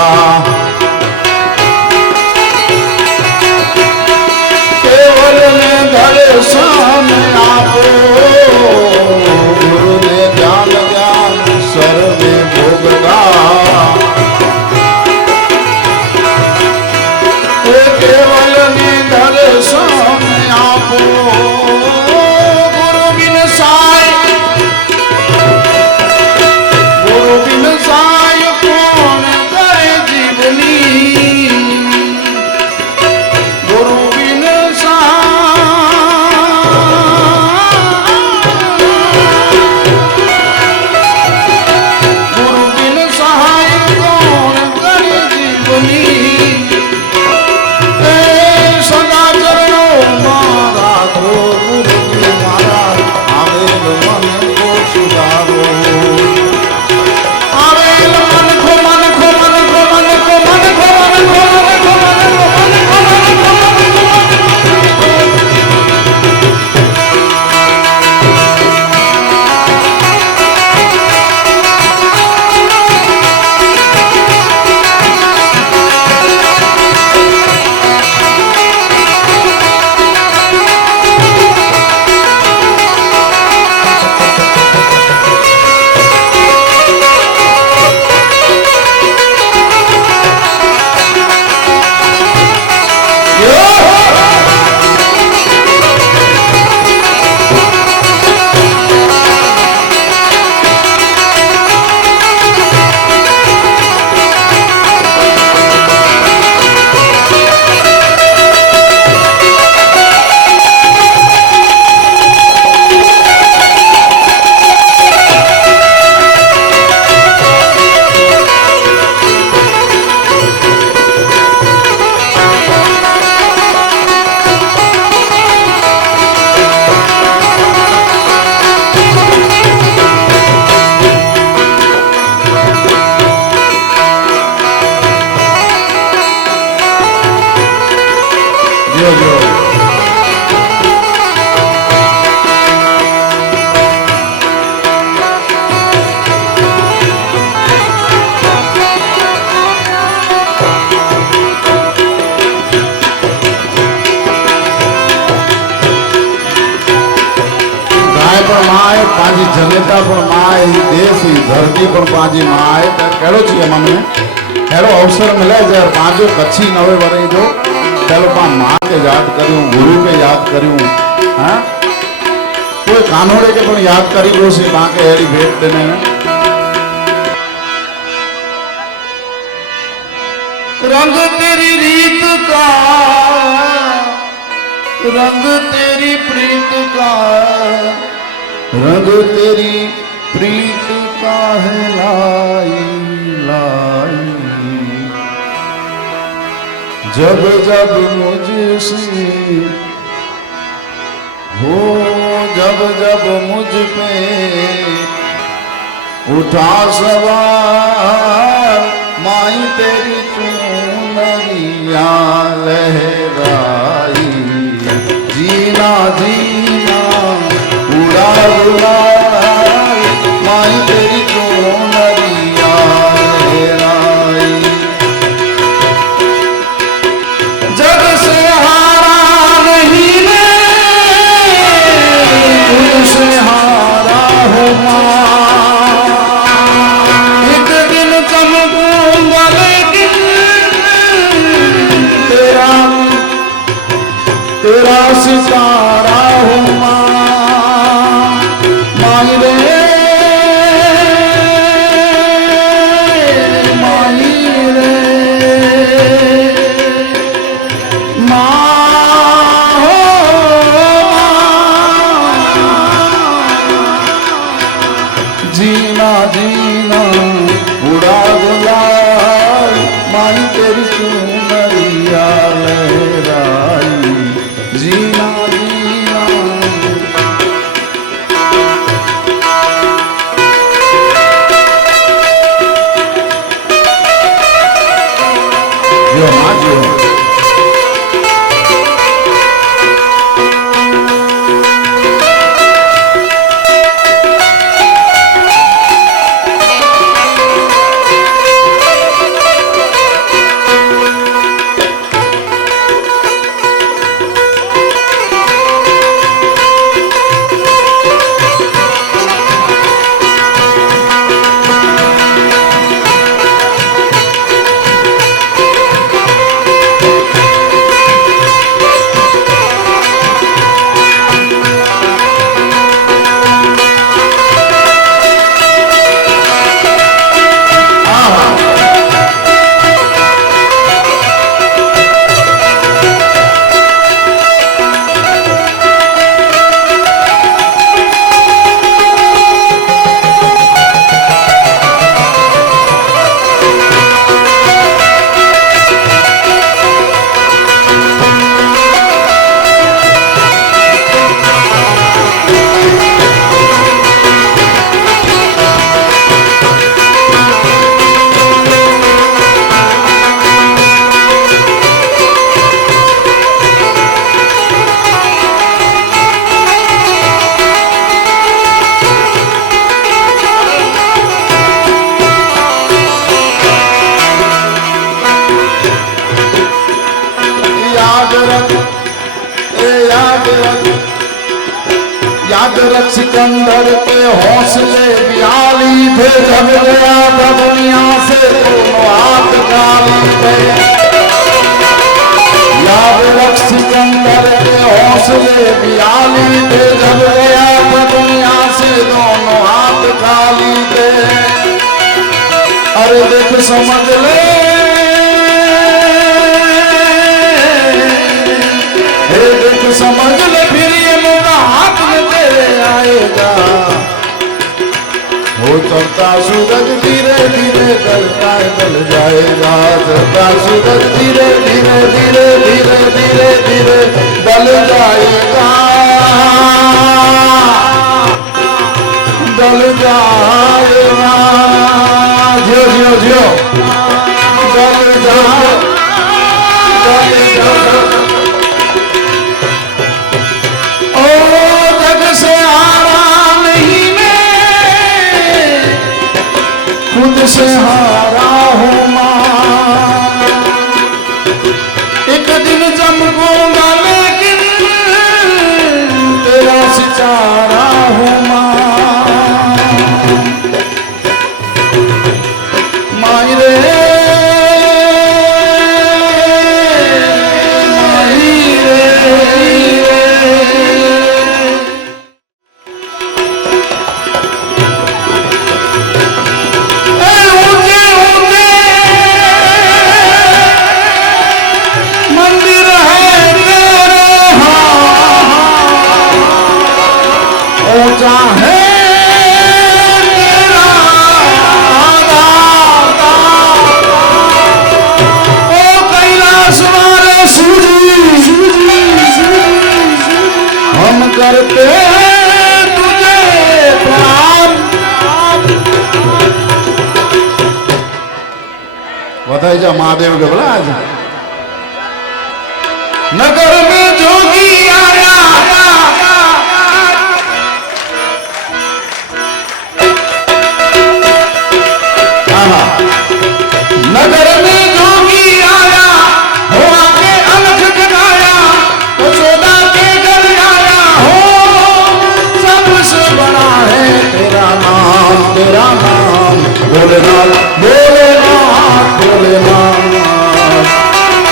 केवल ने दर्शन आपो गुरु ने ज्ञान ज्ञान सर्वे भोगता केवल ने दर्शन आपो गुरु बिन साई कौन करे जीवनी गुरु बिन सहाय कौन करे जीवनी सदा चरणों मारा को गुरु मारा आवेल मन को सुधारो आवेल मन को मन को मन को मन को मन को मन को मन को मन को मन को पांजी जनता पर माए देश धरती पर पांजी माए कहो चाहिए मन में अड़ो अवसर मिले जर पांचो कच्छी नवे वरे जो पहलो पा मां के याद करूं गुरु के याद करूं हां कोई कानोड़े के पण याद करी लो से मां के एड़ी भेंट देने रंग तेरी रीत का रंग तेरी प्रीत का रंग तेरी प्रीत का है लाई लाई जब जब मुझसे हो जब जब मुझ पे उठा सवार माई तेरी चुनरिया लहराई जीना जीना उड़ा उड़ा माई तेरी चुनरिया लहराई जग से हारा नहीं मैं तुझसे हारा हूँ माँ एक दिन चमकूंगा लेकिन तेरा सितारा हूँ माँ माई रे माई रे जीना जीना उड़ा गुलाल माई तेरी चुनरिया लहराई जीना जीना याद रख सिकंदर के हौसले बियाली थे, जब गया था दुनिया से दोनों हाथ खाली थे। याद रख सिकंदर के हौसले बियाली थे, जब गया था दुनिया से दोनों हाथ खाली थे। अरे देख समझ ले, देख समझ ले, फिर ये मौका हाथ में तेरे आएगा। वो चलता सूरज धीरे धीरे ढलता ढल जाएगा, चलता सूरज धीरे धीरे धीरे धीरे धीरे धीरे ढल जाएगा, ढल जाएगा। जियो जियो जियो, ढल जाएगा, ढल जाएगा। खुद से हारा हूँ मां, एक दिन चमकूंगा लेकिन तेरा सितारा हूँ माई रे, माई रे। हम करते हैं तुझे प्रणाम। बताइए जा महादेव के बोला आज नगर में जोगी आया, नगर में जोगी आया, हो आके अलख जगाया, तो सोदा के घर आया हो। सबसे बड़ा है तेरा नाम, तेरा नाम भोलेनाथ, भोलेनाथ, भोलेनाथ,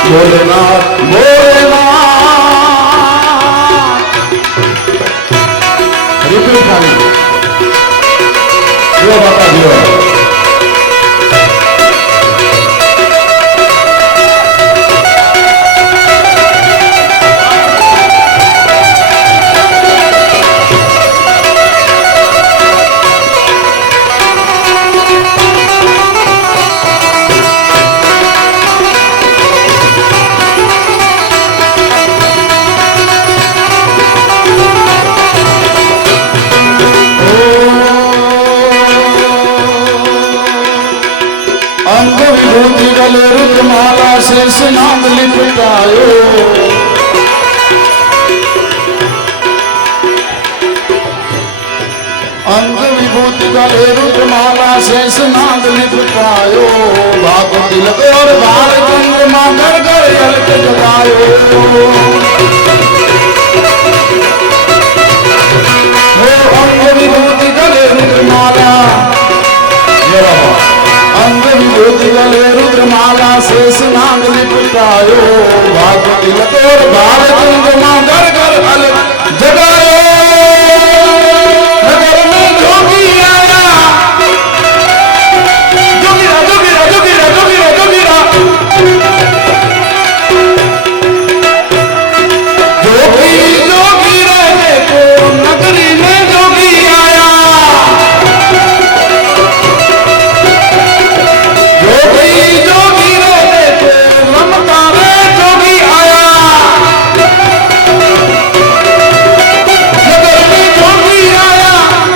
भोलेनाथ, भोलेनाथ। रिपीट खाली जो बाबा दियो। अंग विभूति गले रुद्रमाला शेष नाग लिपटायो, अंग विभूति गले रुद्रमाला शेष नाग लिपटायो। भाग तिलक और भार चंद्रमा घर घर अलग जगायो। अंग विभूति गले रुद्रमाला, अंग विभूति गले रुद्रमाला शेष नाग लिपटायो। भाग तिलक और भार चंद्रमा घर घर अलग जगायो। नगर में जोगी आया, जोगीरा जोगीरा जोगीरा जोगीरा जोगीरा, जोगी जोगीरा देखो नगरी में जोगी आया। जोगी जोगीरा देखो रमता में जोगी आया। नगर में जोगी आया,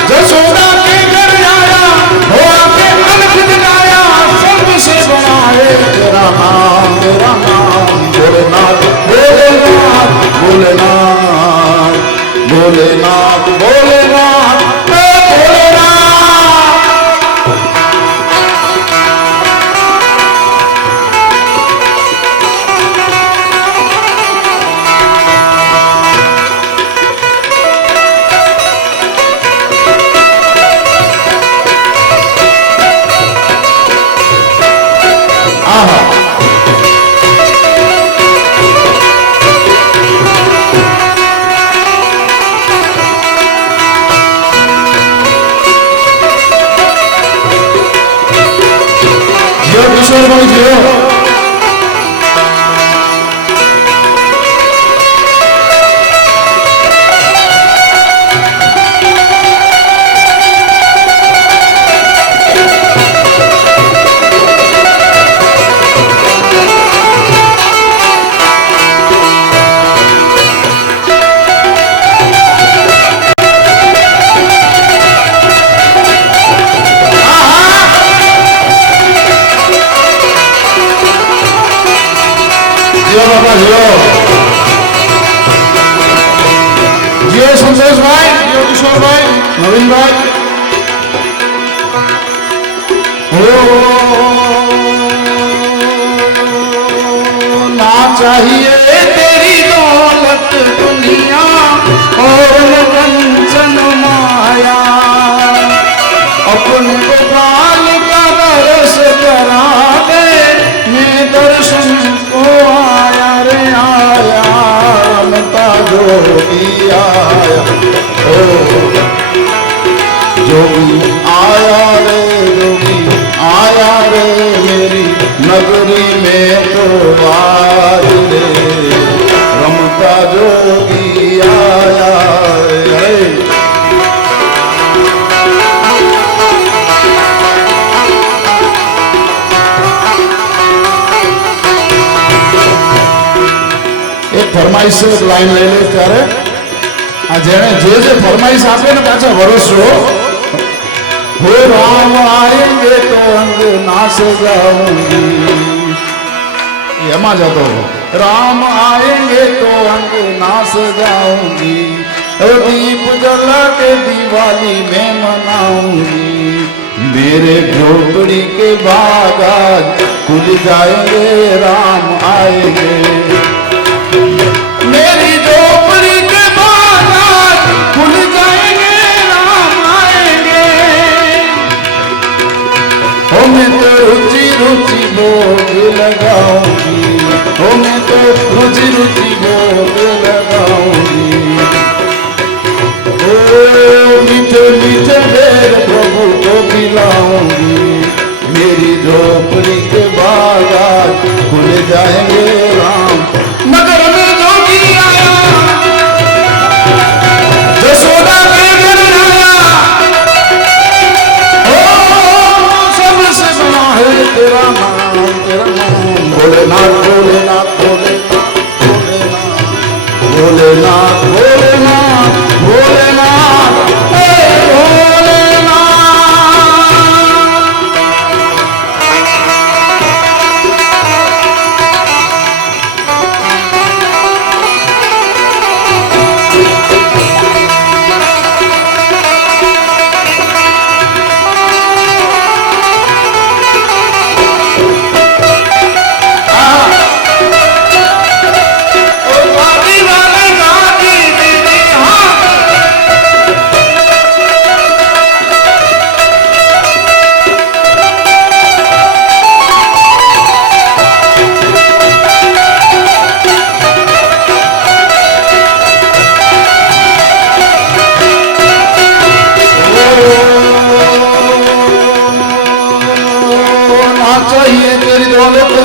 जसोदा के घर आया, हो आके अलख जगाया। सबसे बड़ा है तेरा नाम, तेरा नाम भोलेनाथ, भोलेनाथ, भोलेनाथ, भोलेनाथ, भोलेनाथ, भोलेनाथ। જીઓ જીઓ સંતોષભાઈ, જીઓ કિશોરભાઈ, નવીનભાઈ. ना चाहिए तेरी दौलत दुनिया और कंचन माया, अपने गोपाल का दर्श करा दे, मैं दर्शन को आया रे आया, रमता जोगी आया, ओ जोगी आया रे, जोगी आया रे मेरी नगरी में तो आज रे, रमता जोगी आया रे. એક ફરમાઈશ એક લાઈન લઈ લે ત્યારે આ જેણે જે ફરમાઈશ આપે ને પાછા વરસો. हो राम आएंगे तो अंग नाच जाऊंगी, એમાં જતો राम आएंगे तो अंग नाच जाऊंगी, और दीप जला के दिवाली में मनाऊंगी, मेरे झोपड़ी के बाग आज खुल जाएंगे, राम आएंगे, मेरी झोपड़ी के बाग आज खुल जाएंगे, राम आएंगे. ओ मैं तो रुचि रुचि भोग लगाऊंगी, ओ मैं तो रुचि रुचि भोग लगाऊंगी, ओ मीठे मीठे ढेर प्रभु को खिलाऊंगी, मेरी झोपड़ी के बाग आज खुल जाएंगे, राम. मगर में जोगी आया, जसोदा के घर आया, सबसे बड़ा है तेरा नाम, तेरा नाम. भोलेनाथ भोलेनाथ भोलेनाथ भोलेनाथ भोलेनाथ भोलेनाथ भोलेनाथ हे भोलेनाथ.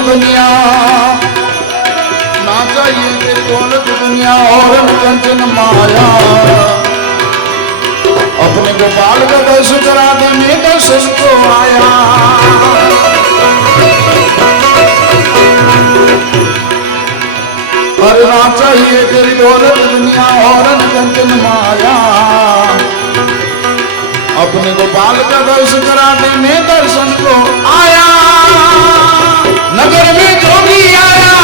दुनिया ना चाहिए तेरी दौलत दुनिया और कंचन माया, अपने गोपाल का दर्शन करा दे, मैं दर्शन को आया. अरे ना चाहिए तेरी दौलत दुनिया और कंचन माया, अपने गोपाल का दर्शन करा दे, मैं दर्शन को आया. नगर में जोगी आया,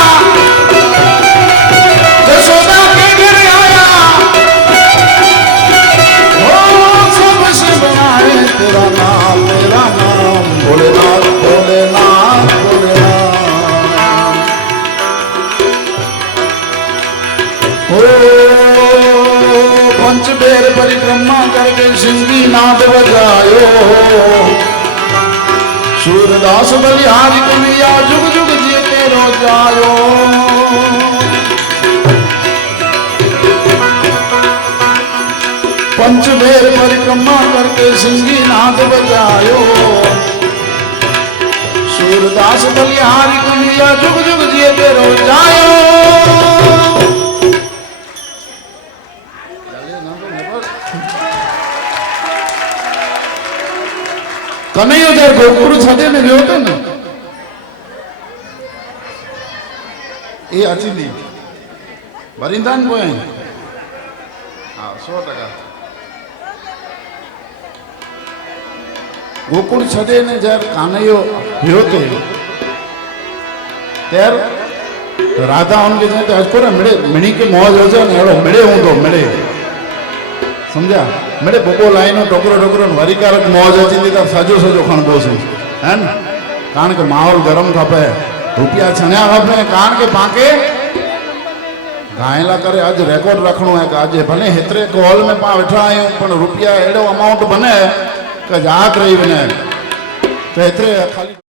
जसोदा के घर आया, ओ सबसे बड़ा है तेरा नाम, तेरा नाम. भोलेनाथ भोलेनाथ भोलेनाथ. ओ पंचबेर परिक्रमा करके सिंगी नाद बजायो, सूरदास बलिहारी कन्हैया जुग जुग जीते रो जायो. पंचबेर परिक्रमा करके सिंगी नाद बजायो, सूरदास बलिहारी कन्हैया जुग जुग जीते रो जायो. કનૈયો જયારે ગોકુળ સાથે ને ગયો હતો ને એ અચીલી ભરિંદાન કોઈ હા 100% ગોકુળ છડે ને જયારે કાનૈયો ગયો હતો ત્યારે राधा उनके चए अचको न मिड़े मिणी के मौज हो ने अड़ो मिड़े हूंदो मिड़े समझा मिड़े बोको लाइनो टोकरो टोकरो वरी कारक मौज अची त सजो सजो खणबोसी है न कारण के माहौल गरम खपे रुपया छणिया खपे कारण के पाके गायला करे आज रिकॉर्ड रखणो है कि आज भले हेतरे हॉल में पा वेठा आहियूं पण रुपया एड़ो अमाउंट बने कि याद रही वने तो हेतरे खाली